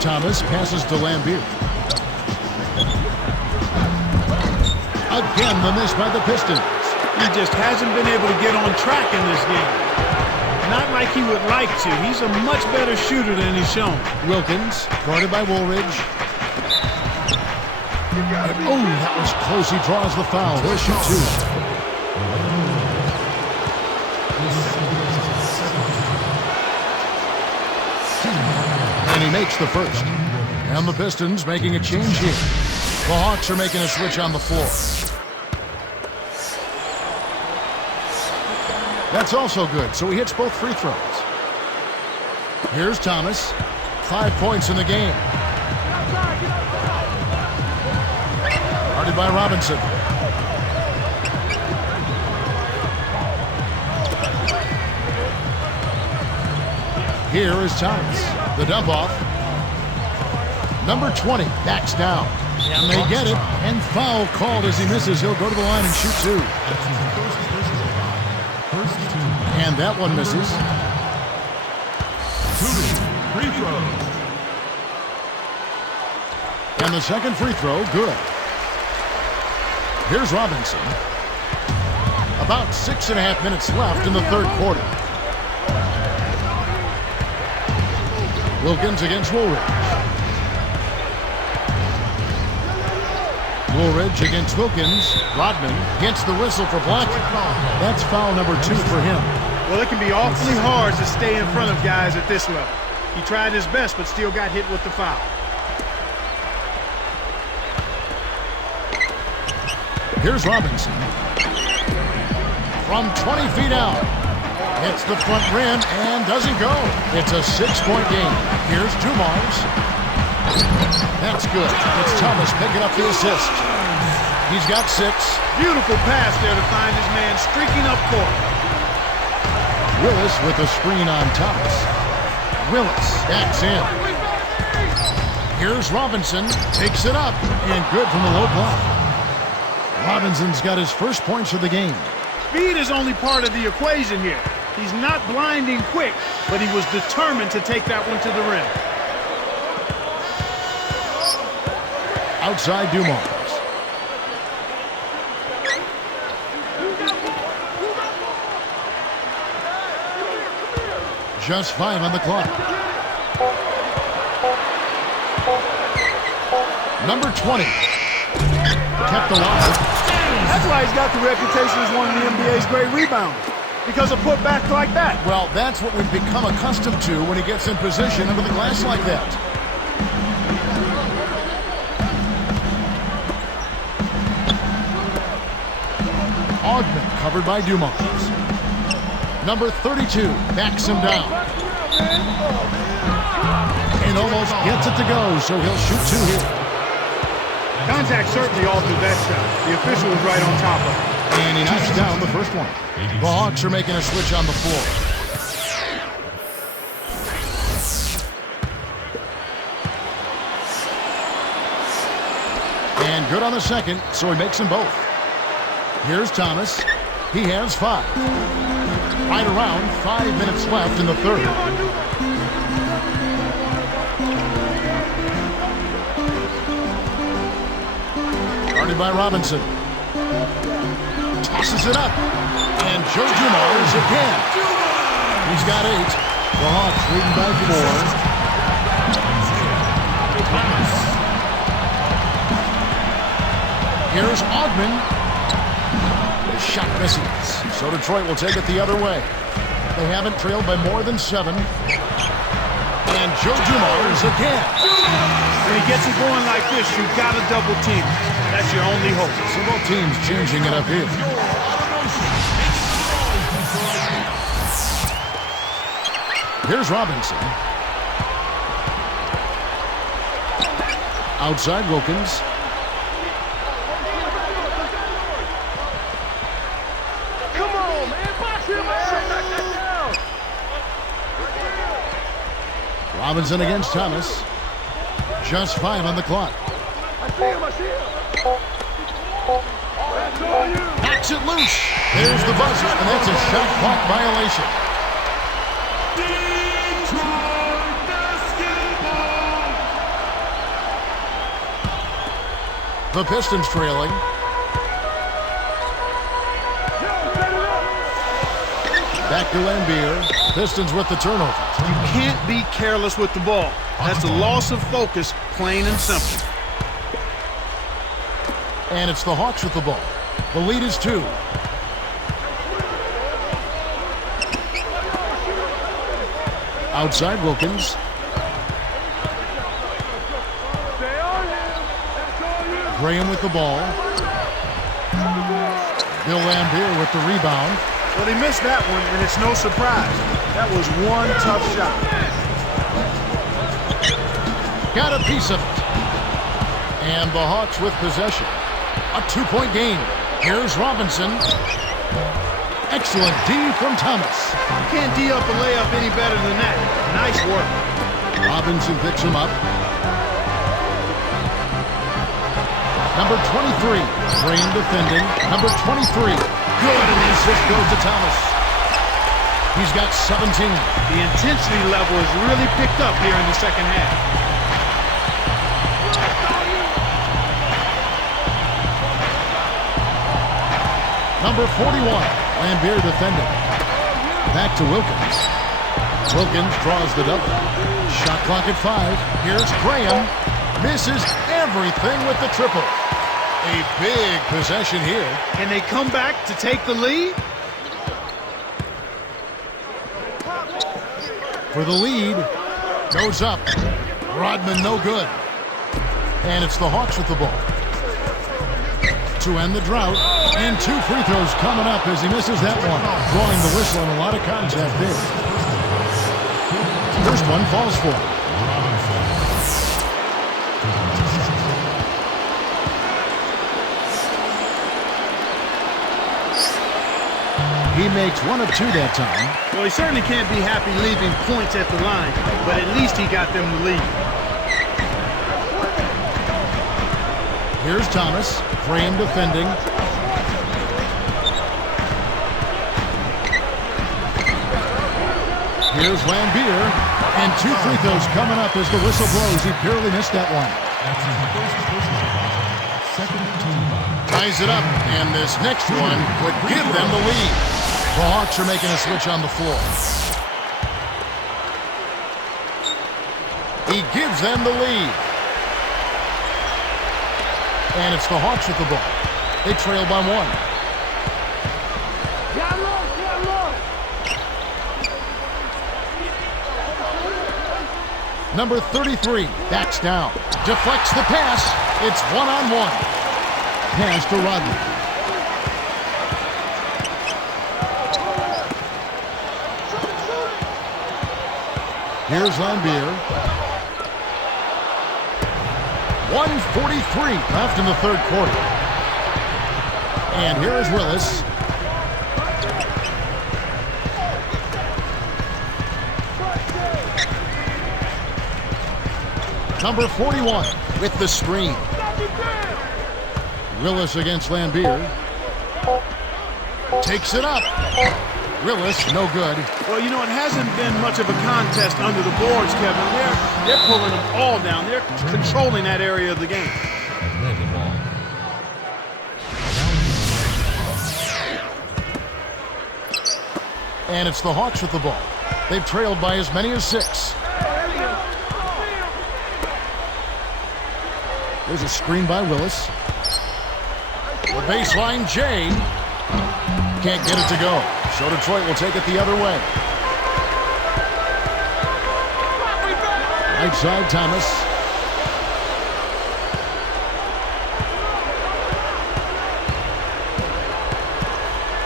Thomas passes to Lambier. Again, the miss by the Pistons. He just hasn't been able to get on track in this game. Not like he would like to. He's a much better shooter than he's shown. Wilkins, guarded by Woolridge. Oh, that was close. He draws the foul. He'll shoot 2. And he makes the first. And the Pistons making a change here. The Hawks are making a switch on the floor. That's also good, so he hits both free throws. Here's Thomas. 5 points in the game. Guarded by Robinson. Here is Thomas. The dump off. Number 20 backs down. And they get it. And foul called as he misses. He'll go to the line and shoot 2. And that one misses. Free throw. And the second free throw, good. Here's Robinson. About 6.5 minutes left in the third quarter. Wilkins against Woolridge. Woolridge against Wilkins. Rodman gets the whistle for blocking. That's foul number 2 for him. Well, it can be awfully hard to stay in front of guys at this level. He tried his best, but still got hit with the foul. Here's Robinson. From 20 feet out. Hits the front rim and doesn't go. It's a 6-point game. Here's Dumars. That's good. It's Thomas picking up the assist. He's got 6. Beautiful pass there to find his man streaking up court. Willis with a screen on Thomas. Willis backs in. Here's Robinson. Takes it up. And good from the low block. Robinson's got his first points of the game. Speed is only part of the equation here. He's not blinding quick, but he was determined to take that one to the rim. Outside Dumars. Just 5 on the clock. Number 20. Kept alive. That's why he's got the reputation as one of the NBA's great rebounders. Because of putbacks like that. Well, that's what we've become accustomed to when he gets in position under the glass like that. Ogden covered by Dumars. Number 32 backs him down. And almost gets it to go, so he'll shoot 2 here. Contact certainly altered that shot. The official was right on top of it. And he knocks down the first one. The Hawks are making a switch on the floor. And good on the second, so he makes them both. Here's Thomas. He has 5. Right around 5 minutes left in the third. Guarded by Robinson. Tosses it up. And Joe Dumars again. He's got 8. The Hawks leading by 4. Here's Ogden. The shot misses. So Detroit will take it the other way. They haven't trailed by more than 7. And Joe Dumars again. When he gets it going like this, you've got to double team. That's your only hope. So both teams changing it up here. Here's Robinson. Outside Wilkins. Come on, man. Box him out. Robinson against Thomas. Just 5 on the clock. I see him. Backs it loose. There's the buzzer, and that's a shot clock violation. The Pistons trailing. Back to Lambier. Pistons with the turnover. You can't be careless with the ball. That's a loss of focus, plain and simple. And it's the Hawks with the ball. The lead is 2. Outside Wilkins. Graham with the ball. Bill Lambier with the rebound. Well, he missed that one, and it's no surprise. That was one tough shot. Got a piece of it. And the Hawks with possession. A 2-point game. Here's Robinson. Excellent D from Thomas. You can't D up a layup any better than that. Nice work. Robinson picks him up. Number 23, Graham defending. Number 23, good, and the assist goes to Thomas. He's got 17. The intensity level has really picked up here in the second half. Number 41, Lambier defending. Back to Wilkins. Wilkins draws the double. Shot clock at 5. Here's Graham. Misses everything with the triple. A big possession here. Can they come back to take the lead? For the lead. Goes up. Rodman no good. And it's the Hawks with the ball. To end the drought. And 2 free throws coming up as he misses that one. Drawing the whistle and a lot of contact there. First one falls for him. He makes 1 of 2 that time. Well, he certainly can't be happy leaving points at the line, but at least he got them the lead. Here's Thomas. Graham defending. Here's Lambier. And 2 free throws coming up as the whistle blows. He barely missed that one. Ties it up, and this next one would give them the lead. The Hawks are making a switch on the floor. He gives them the lead. And it's the Hawks with the ball. They trail by 1. Number 33 backs down. Deflects the pass. It's 1-on-1. Pass to Rodman. Here's Lambier. 1:43 left in the third quarter. And here is Willis. Number 41 with the screen. Willis against Lambier. Takes it up. Willis, no good. Well, you know, it hasn't been much of a contest under the boards, Kevin. They're pulling them all down. They're controlling that area of the game. And it's the Hawks with the ball. They've trailed by as many as 6. There's a screen by Willis. The baseline, Jay. Can't get it to go. So Detroit will take it the other way. Right side, Thomas.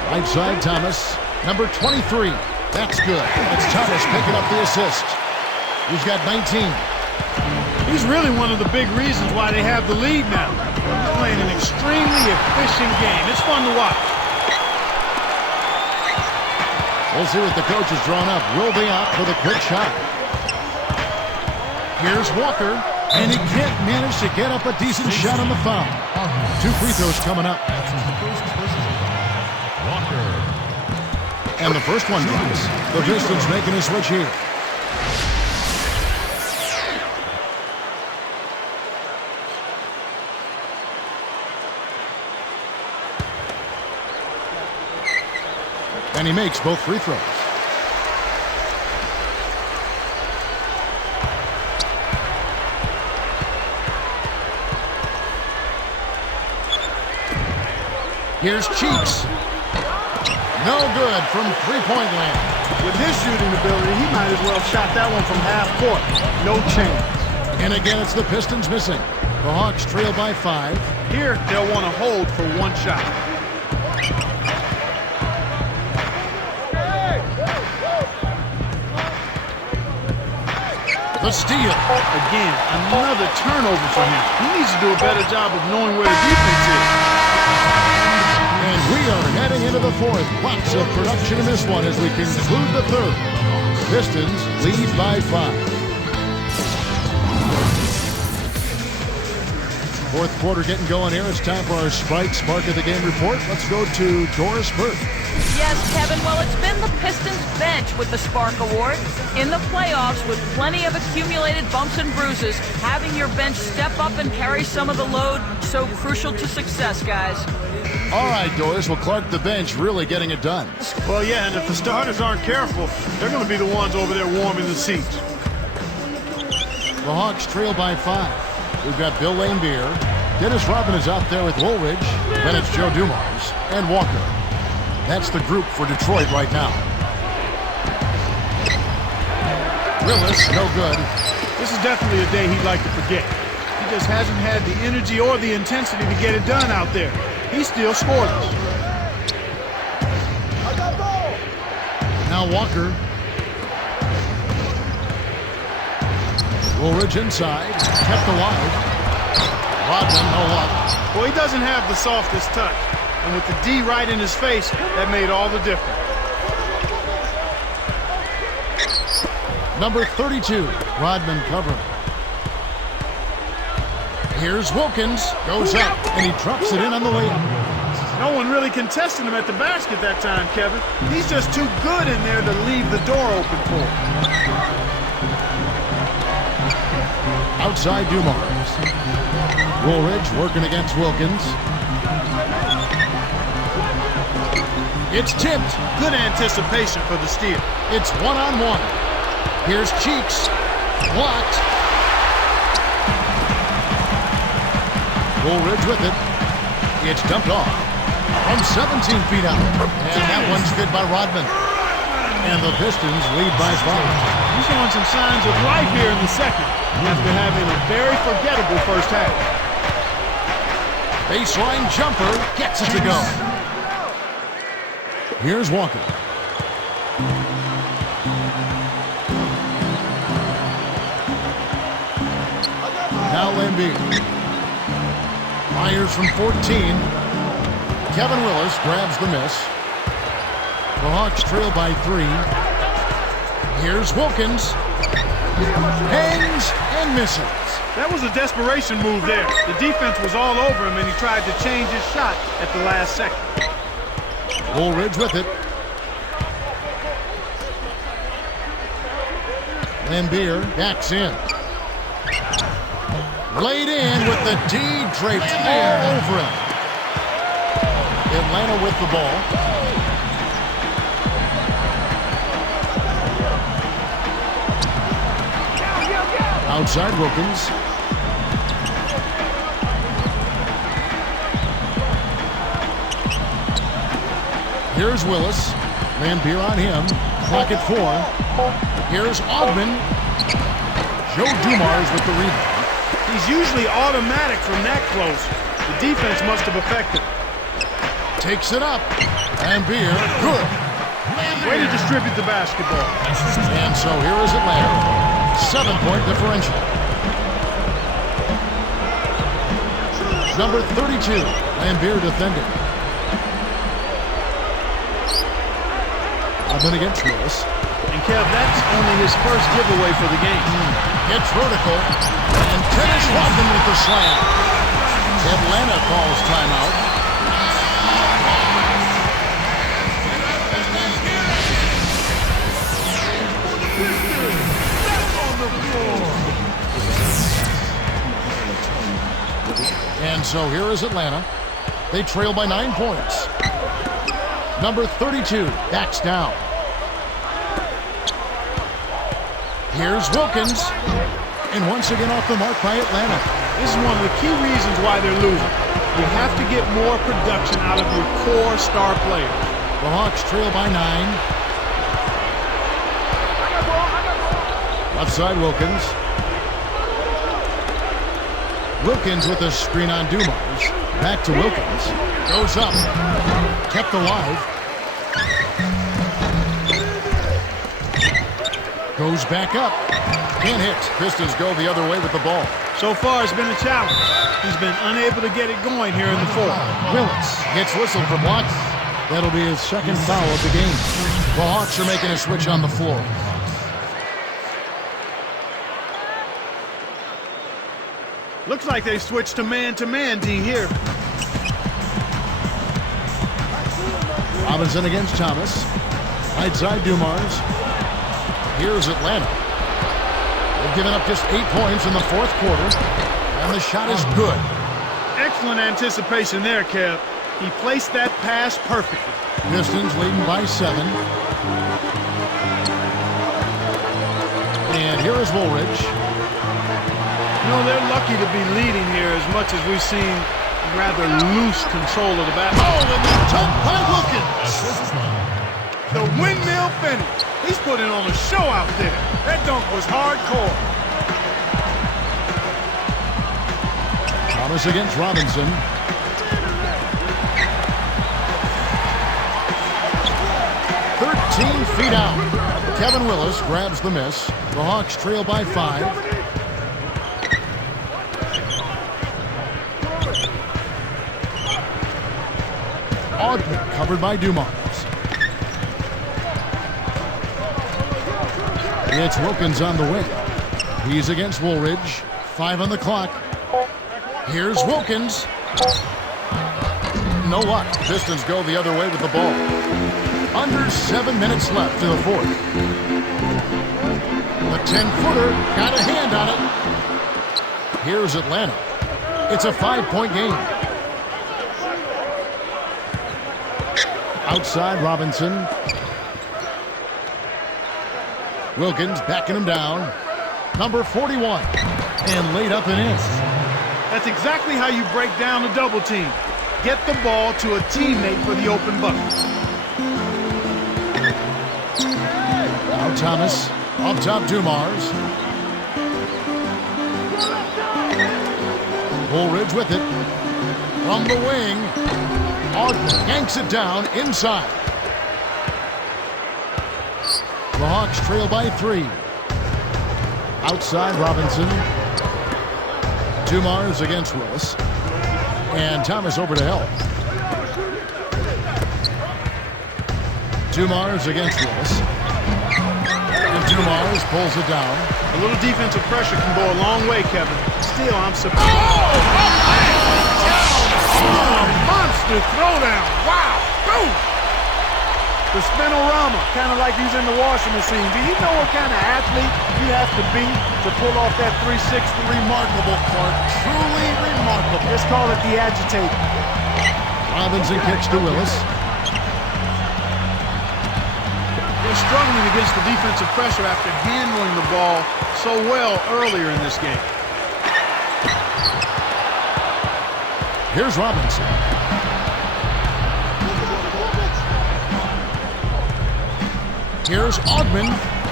Right side, Thomas. Number 23. That's good. It's Thomas picking up the assist. He's got 19. He's really one of the big reasons why they have the lead now. He's playing an extremely efficient game. It's fun to watch. We'll see what the coach has drawn up. Will be out for the quick shot. Here's Walker, and he can't manage to get up a decent shot on the foul. 2 free throws coming up. And the first one drops. The Pistons making a switch here. And he makes both free throws. Here's Cheeks. No good from three-point land. With his shooting ability, he might as well have shot that one from half court. No chance. And again, it's the Pistons missing. The Hawks trail by 5. Here, they'll want to hold for one shot. The steal. Again, another turnover for him. He needs to do a better job of knowing where the defense is. And we are heading into the 4th. Lots of production in this one as we conclude the 3rd. Pistons lead by 5. 4th quarter getting going here. It's time for our Spark of the Game report. Let's go to Doris Burke. Yes, Kevin. Well, it's been the Pistons bench with the Spark Award. In the playoffs, with plenty of accumulated bumps and bruises, having your bench step up and carry some of the load, so crucial to success, guys. All right, Doris. Well, Clark, the bench really getting it done. Well, yeah, and if the starters aren't careful, they're going to be the ones over there warming the seats. The Hawks trail by 5. We've got Bill Laimbeer. Dennis Rodman is out there with Woolridge. Then it's Joe Dumars and Walker. That's the group for Detroit right now. Willis, no good. This is definitely a day he'd like to forget. He just hasn't had the energy or the intensity to get it done out there. He's still scoreless. Now Walker. Woolridge inside, kept alive. Rodman, no luck. Well, he doesn't have the softest touch. And with the D right in his face, that made all the difference. Number 32, Rodman covering. Here's Wilkins, goes up, and he trucks it in on the layup. No one really contested him at the basket that time, Kevin. He's just too good in there to leave the door open for him. Outside Dumars. Woolridge working against Wilkins. It's tipped. Good anticipation for the steal. It's one-on-one. Here's Cheeks. Blocked. Woolridge with it. It's dumped off from 17 feet out. And that one's good by Rodman. And the Pistons lead by 5. He's showing some signs of life here in the second after having a very forgettable first half. Baseline jumper gets it to go. Here's Walker. Now Laimbeer. Fires from 14. Kevin Willis grabs the miss. The Hawks trail by 3. Here's Wilkins. Hangs and misses. That was a desperation move there. The defense was all over him, and he tried to change his shot at the last second. Woolridge with it. Laimbeer backs in. Laid in with the D draped all over him. Atlanta with the ball. Outside Wilkins. Here's Willis. Laimbeer on him. Clock at 4. Here's Ogman. Joe Dumars with the rebound. He's usually automatic from that close. The defense must have affected him. Takes it up. Laimbeer, good. Way to distribute the basketball. And so here is Atlanta. 7-point differential. Number 32, Laimbeer defending. Rodman against Willis. And Kev, that's only his first giveaway for the game. It's vertical. And Dennis Rodman with the slam. Atlanta calls timeout. And so here is Atlanta. They trail by 9 points. Number 32 backs down. Here's Wilkins. And once again off the mark by Atlanta. This is one of the key reasons why they're losing. You have to get more production out of your core star players. The Hawks trail by 9. Outside Wilkins. Wilkins with a screen on Dumars. Back to Wilkins. Goes up. Kept alive. Goes back up. Can't hit. Pistons go the other way with the ball. So far, it's been a challenge. He's been unable to get it going here in the fourth. Willis gets whistled for blocks. That'll be his second foul of the game. The Hawks are making a switch on the floor. Looks like they switched to man, D here. Robinson against Thomas. Right side Dumars. Here's Atlanta. They've given up just 8 points in the fourth quarter. And the shot is good. Excellent anticipation there, Kev. He placed that pass perfectly. Pistons leading by 7. And here is Woolridge. You know, they're lucky to be leading here as much as we've seen rather loose control of the basketball. Oh, and the dunk by Wilkins. The windmill finish. He's putting on a show out there. That dunk was hardcore. Thomas against Robinson. Feet out. Kevin Willis grabs the miss. The Hawks trail by 5. Ogden covered by Dumars. It's Wilkins on the wing. He's against Woolridge. 5 on the clock. Here's Wilkins. No luck. Pistons go the other way with the ball. Under 7 minutes left in the fourth. The 10-footer got a hand on it. Here's Atlanta. It's a 5-point game. Outside Robinson. Wilkins backing him down. Number 41. And laid up and in. That's exactly how you break down a double team. Get the ball to a teammate for the open bucket. Now Thomas, up top Dumars. Woolridge with it. From the wing. Ogden yanks it down inside. The Hawks trail by 3. Outside Robinson. Dumars against Willis. And Thomas over to help. Dumars against Willis. And Dumars pulls it down. A little defensive pressure can go a long way, Kevin. Still, I'm surprised. Oh, monster throwdown. Wow. Boom. The spinorama, kind of like he's in the washing machine. Do you know what kind of athlete you have to be to pull off that 360? Remarkable, Clark. Truly remarkable. Just call it the agitator. Robinson kicks to Willis. They're struggling against the defensive pressure after handling the ball so well earlier in this game. Here's Robinson. Here's Ogden.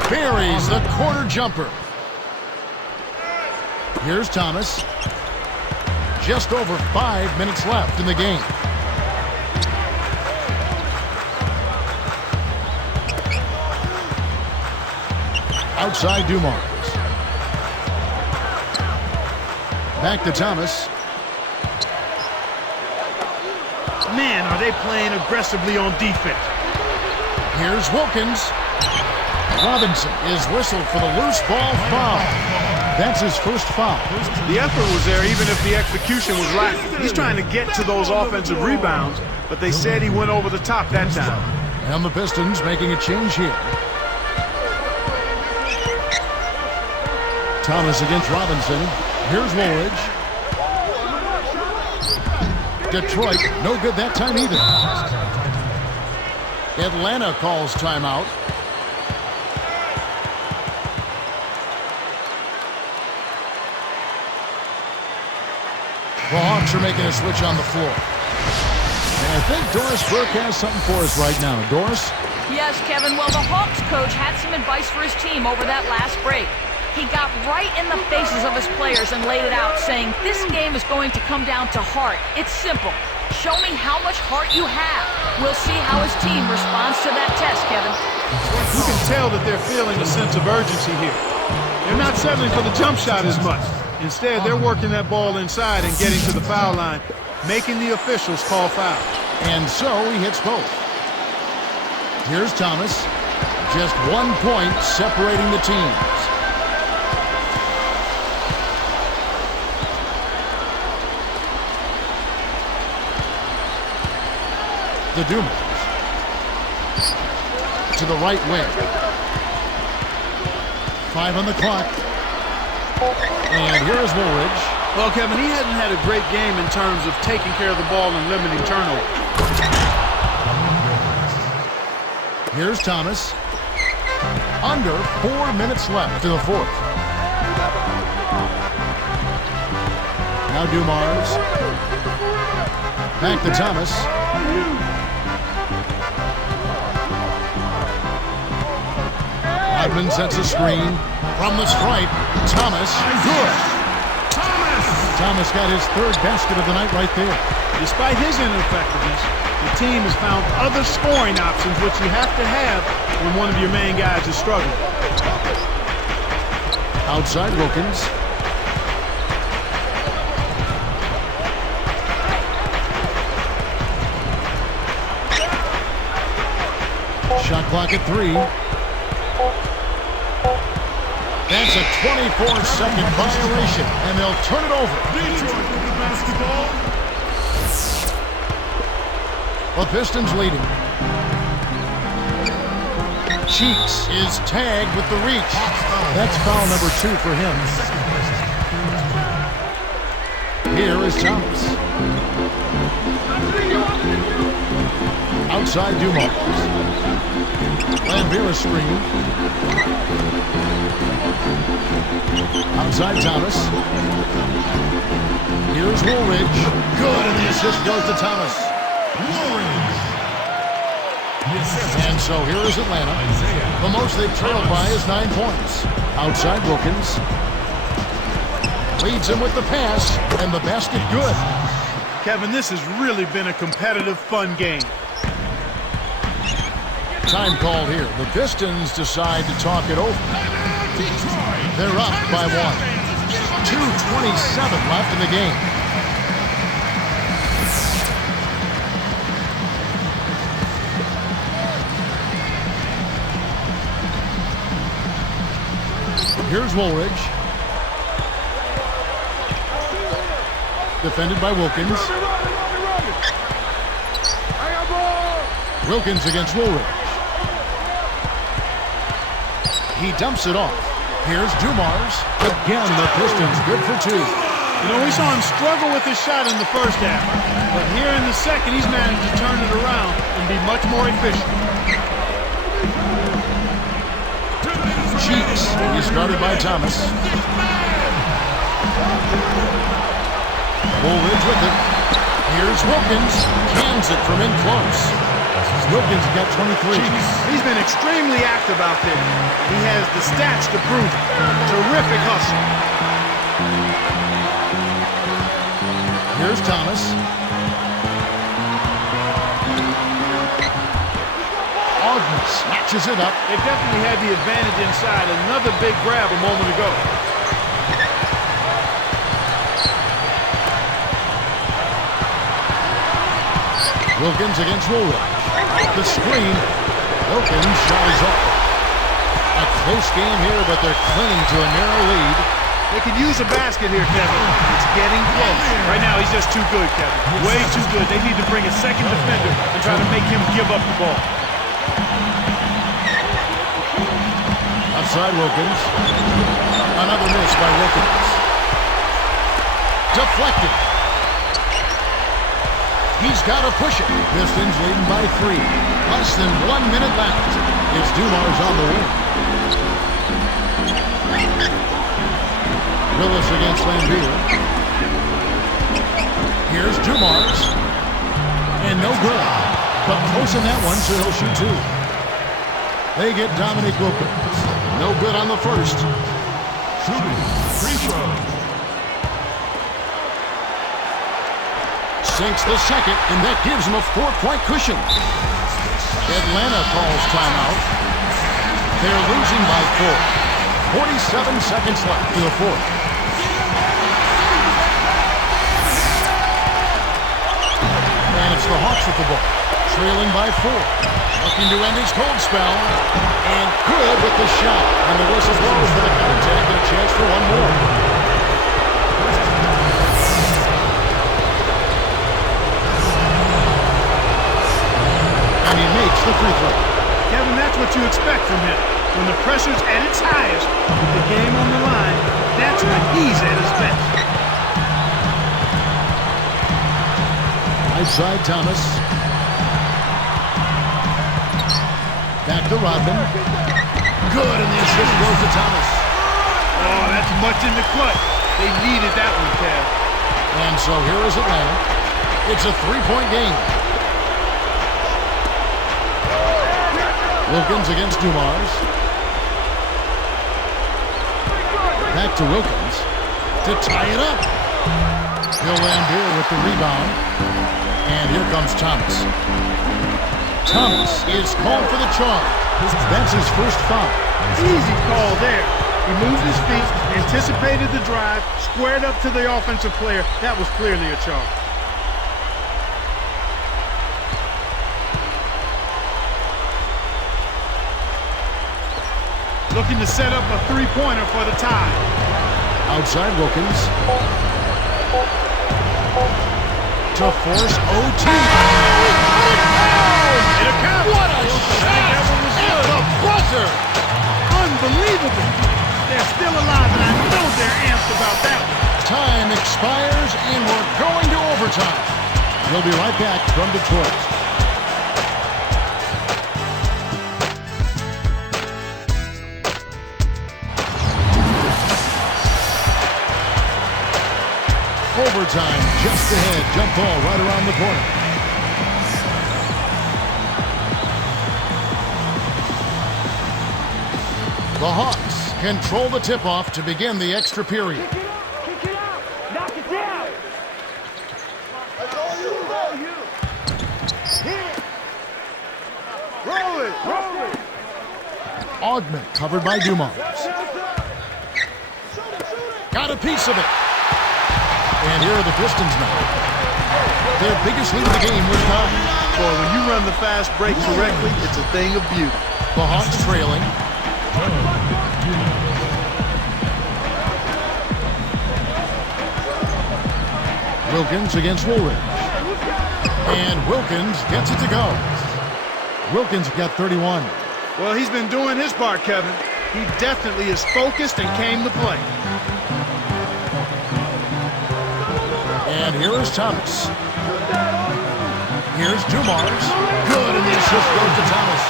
Buries the corner jumper. Here's Thomas. Just over 5 minutes left in the game. Outside Dumars. Back to Thomas. Man, are they playing aggressively on defense. Here's Wilkins. Robinson is whistled for the loose ball foul. That's his first foul. The effort was there even if the execution was lacking. He's trying to get to those offensive rebounds, but they said he went over the top that time. And the Pistons making a change here. Thomas against Robinson. Here's Woolridge. Detroit, no good that time either. Atlanta calls timeout. The Hawks are making a switch on the floor. And I think Doris Burke has something for us right now. Doris? Yes, Kevin. Well, the Hawks coach had some advice for his team over that last break. He got right in the faces of his players and laid it out, saying, this game is going to come down to heart. It's simple. Show me how much heart you have. We'll see how his team responds to that test, Kevin. You can tell that they're feeling a sense of urgency here. They're not settling for the jump shot as much. Instead, they're working that ball inside and getting to the foul line, making the officials call foul. And so he hits both. Here's Thomas. Just 1 point separating the teams. The Dumars. To the right wing. 5 on the clock. And here is Woolridge. Well, Kevin, he hadn't had a great game in terms of taking care of the ball and limiting turnover. Here's Thomas. Under 4 minutes left to the fourth. Now Dumars. Back to Thomas. Rodman sets a screen. From the stripe, Thomas. Good. Thomas got his third basket of the night right there. Despite his ineffectiveness, the team has found other scoring options, which you have to have when one of your main guys is struggling. Outside Wilkins. Shot clock at 3. That's a 24-second violation, and they'll turn it over. Detroit with the basketball. The Pistons leading. Cheeks is tagged with the reach. That's foul number 2 for him. Here is Thomas. Outside Dumars. Lambeer screen. Outside Thomas. Here's Woolridge. Good, and the assist goes to Thomas. Woolridge. And so here is Atlanta. The most they've trailed by is 9 points. Outside Wilkins. Leads him with the pass, and the basket good. Kevin, this has really been a competitive, fun game. Time called here. The Pistons decide to talk it over. They're up by 1. 2:27 left in the game. Here's Woolridge. Defended by Wilkins. Wilkins against Woolridge. He dumps it off. Here's Dumars. Again, the Pistons good for 2. You know, we saw him struggle with his shot in the first half, but here in the second, he's managed to turn it around and be much more efficient. Cheeks is guarded by Thomas. Woolridge with it. Here's Wilkins. Cans it from in close. Wilkins got 23. He's been extremely active out there. He has the stats to prove it. Terrific hustle. Here's Thomas. Ogden snatches it up. They definitely had the advantage inside. Another big grab a moment ago. Wilkins against Woolridge. The screen. Wilkins shot is off. A close game here, but they're clinging to a narrow lead. They could use a basket here, Kevin. It's getting close. Right now, he's just too good, Kevin. Way too good. They need to bring a second defender and try to make him give up the ball. Outside Wilkins. Another miss by Wilkins. Deflected. He's got to push it. Pistons leading by 3. Less than 1 minute left. It's Dumars on the wing. Willis against Lambeer. Here's Dumars. And no good. But close in that one, so he'll shoot 2. They get Dominic Wilkins. No good on the first. shooting free throw. Sinks the second, and that gives him a 4-point cushion. Atlanta calls timeout. They're losing by 4. 47 seconds left in the fourth. And it's the Hawks with the ball, trailing by 4. Looking to end his cold spell. And good with the shot. And the whistle blows for the contact and a chance for one more. And he makes the free throw. Kevin, that's what you expect from him. When the pressure's at its highest, with the game on the line, that's when he's at his best. Right side, Thomas. Back to Rodman. Good, and the assist goes to Thomas. Oh, that's much in the clutch. They needed that one, Kev. And so here is Atlanta. It's a 3-point game. Wilkins against Dumars. Back to Wilkins to tie it up. Bill Lambier with the rebound. And here comes Thomas. Thomas is called for the charge. That's his first foul. Easy call there. He moved his feet, anticipated the drive, squared up to the offensive player. That was clearly a charge. Looking to set up a three-pointer for the tie. Outside Wilkins. To force OT. It'll count. What a shot! At the buzzer! Unbelievable. They're still alive, and I know they're amped about that one. Time expires, and we're going to overtime. We'll be right back from Detroit. Overtime just ahead. Jump ball right around the corner. The Hawks control the tip-off to begin the extra period. Kick it out! Knock it down! That's all you! Hit it! Roll it! Roll it! Augment covered by Dumars. Got a piece of it. And here are the Pistons now. Their biggest lead of the game was time. Boy, when you run the fast break correctly, it's a thing of beauty. The Hawks trailing. Wilkins against Woolridge. And Wilkins gets it to go. Wilkins got 31. Well, he's been doing his part, Kevin. He definitely is focused and came to play. And here is Thomas. Here's Dumars. Good, and the assist goes to Thomas.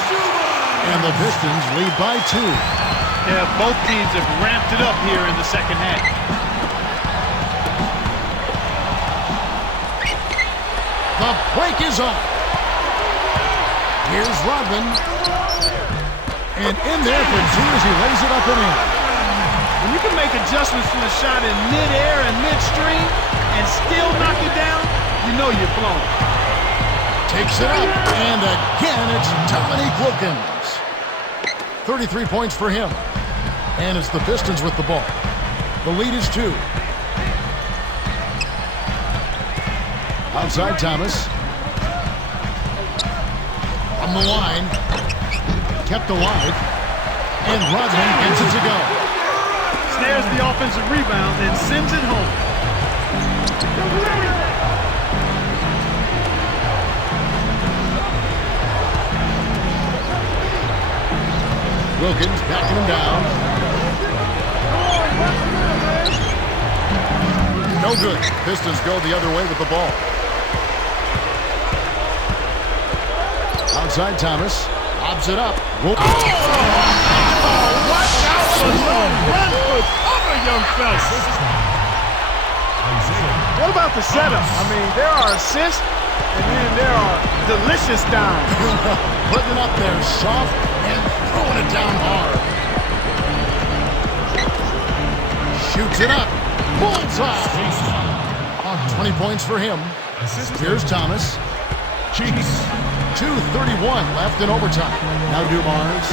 And the Pistons lead by 2. Yeah, both teams have ramped it up here in the second half. The break is on. Here's Rodman. And in there for 2 as he lays it up and in. When you can make adjustments to the shot in mid-air and midstream and still knock it down, you know you're flowing. Takes it up, and again it's Dominique Wilkins. 33 points for him. And it's the Pistons with the ball. The lead is 2. Outside Thomas. On the line. Kept alive. And Rodman gets it to go. Snares the offensive rebound and sends it home. Wilkins backing him down. No good. Pistons go the other way with the ball. Outside Thomas. Lobs it up. Watch out for the run for cover, young fella. What about the setup? I mean, there are assists, and then there are delicious dimes. Putting it up there soft and throwing it down hard. Shoots it up. Bullseye. 20 points for him. Here's Thomas. Cheeks. 2:31 left in overtime. Now Dumars.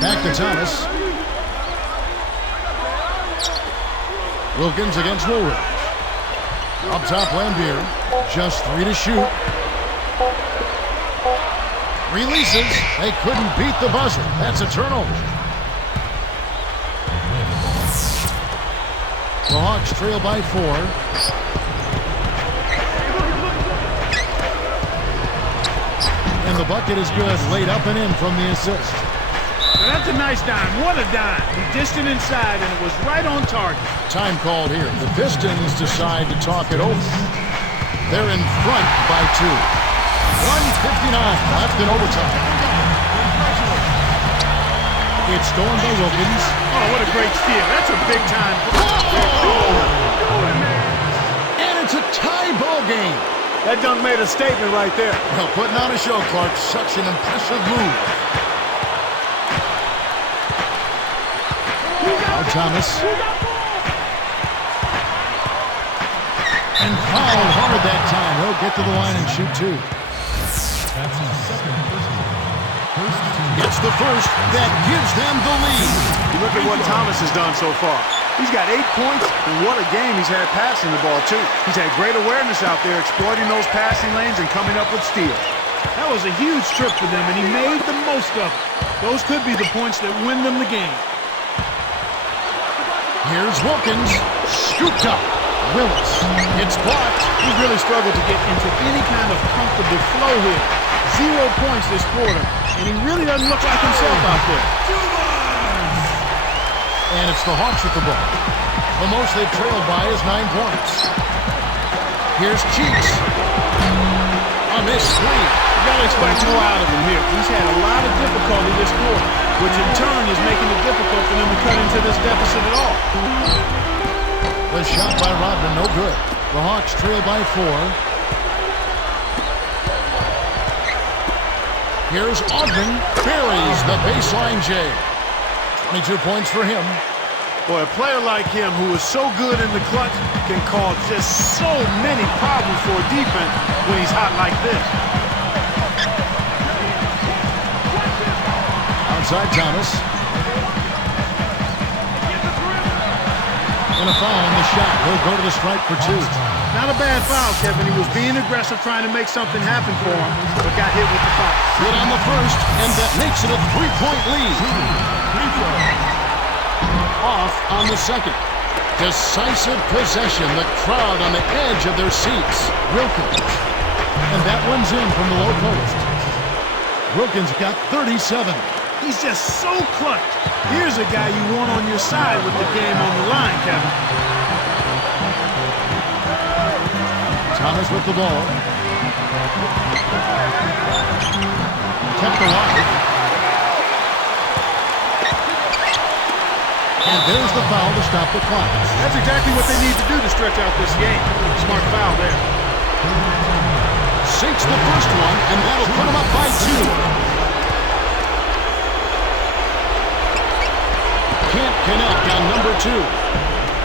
Back to Thomas. Wilkins against Woolridge. Up top, Lambier. Just 3 to shoot. Releases. They couldn't beat the buzzer. That's a turnover. The Hawks trail by 4. And the bucket is good. Laid up and in from the assist. Now that's a nice dime. What a dime. He dished it inside, and it was right on target. Time called here. The Pistons decide to talk it over. They're in front by 2. 1:59 left in overtime. It's stolen by Wilkins. Oh, what a great steal. That's a big time. And it's a tie ball game. That dunk made a statement right there. Well, putting on a show, Clark. Such an impressive move. Now Thomas. And fouled hard that time. He'll get to the line and shoot 2. That's his second personal. First team. It's the first that gives them the lead. You look at what Thomas has done so far. He's got 8 points, and what a game he's had passing the ball, too. He's had great awareness out there, exploiting those passing lanes and coming up with steals. That was a huge trip for them, and he made the most of it. Those could be the points that win them the game. Here's Wilkins. Scooped up. Willis. It's blocked. He really struggled to get into any kind of comfortable flow here. 0 points this quarter, and he really doesn't look like himself out there. And it's the Hawks with the ball. The most they've trailed by is 9 points. Here's Cheeks. A missed 3. You got to expect more out of him here. He's had a lot of difficulty this quarter, which in turn is making it difficult for them to cut into this deficit at all. The shot by Rodman, no good. The Hawks trail by 4. Here's Ogden. Buries the baseline J. 22 points for him. Boy, a player like him who is so good in the clutch can cause just so many problems for a defense when he's hot like this. Outside Thomas. And a foul on the shot. He'll go to the strike for 2. Not a bad foul, Kevin. He was being aggressive, trying to make something happen for him, but got hit with the foul. Good on the first, and that makes it a 3-point lead. Off on the second. Decisive possession. The crowd on the edge of their seats. Wilkins. And that one's in from the low post. Wilkins got 37. He's just so clutch. Here's a guy you want on your side with the game on the line, Kevin. Thomas with the ball. Kept alive. And there's the foul to stop the clock. That's exactly what they need to do to stretch out this game. Smart foul there. Sinks the first one, and that'll put him up by 2. Can't connect on number 2.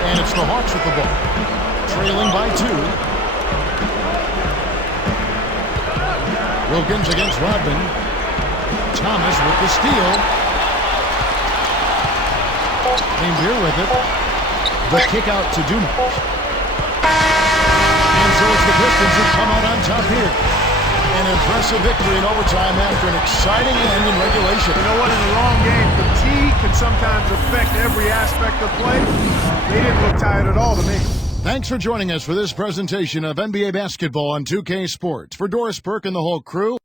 And it's the Hawks with the ball. Trailing by 2. Wilkins against Rodman. Thomas with the steal. Lambier with it. The kick out to Dumars. And so it's the Pistons who come out on top here. An impressive victory in overtime after an exciting end in regulation. You know what? In a long game, fatigue can sometimes affect every aspect of play. They didn't look tired at all to me. Thanks for joining us for this presentation of NBA basketball on 2K Sports. For Doris Burke and the whole crew,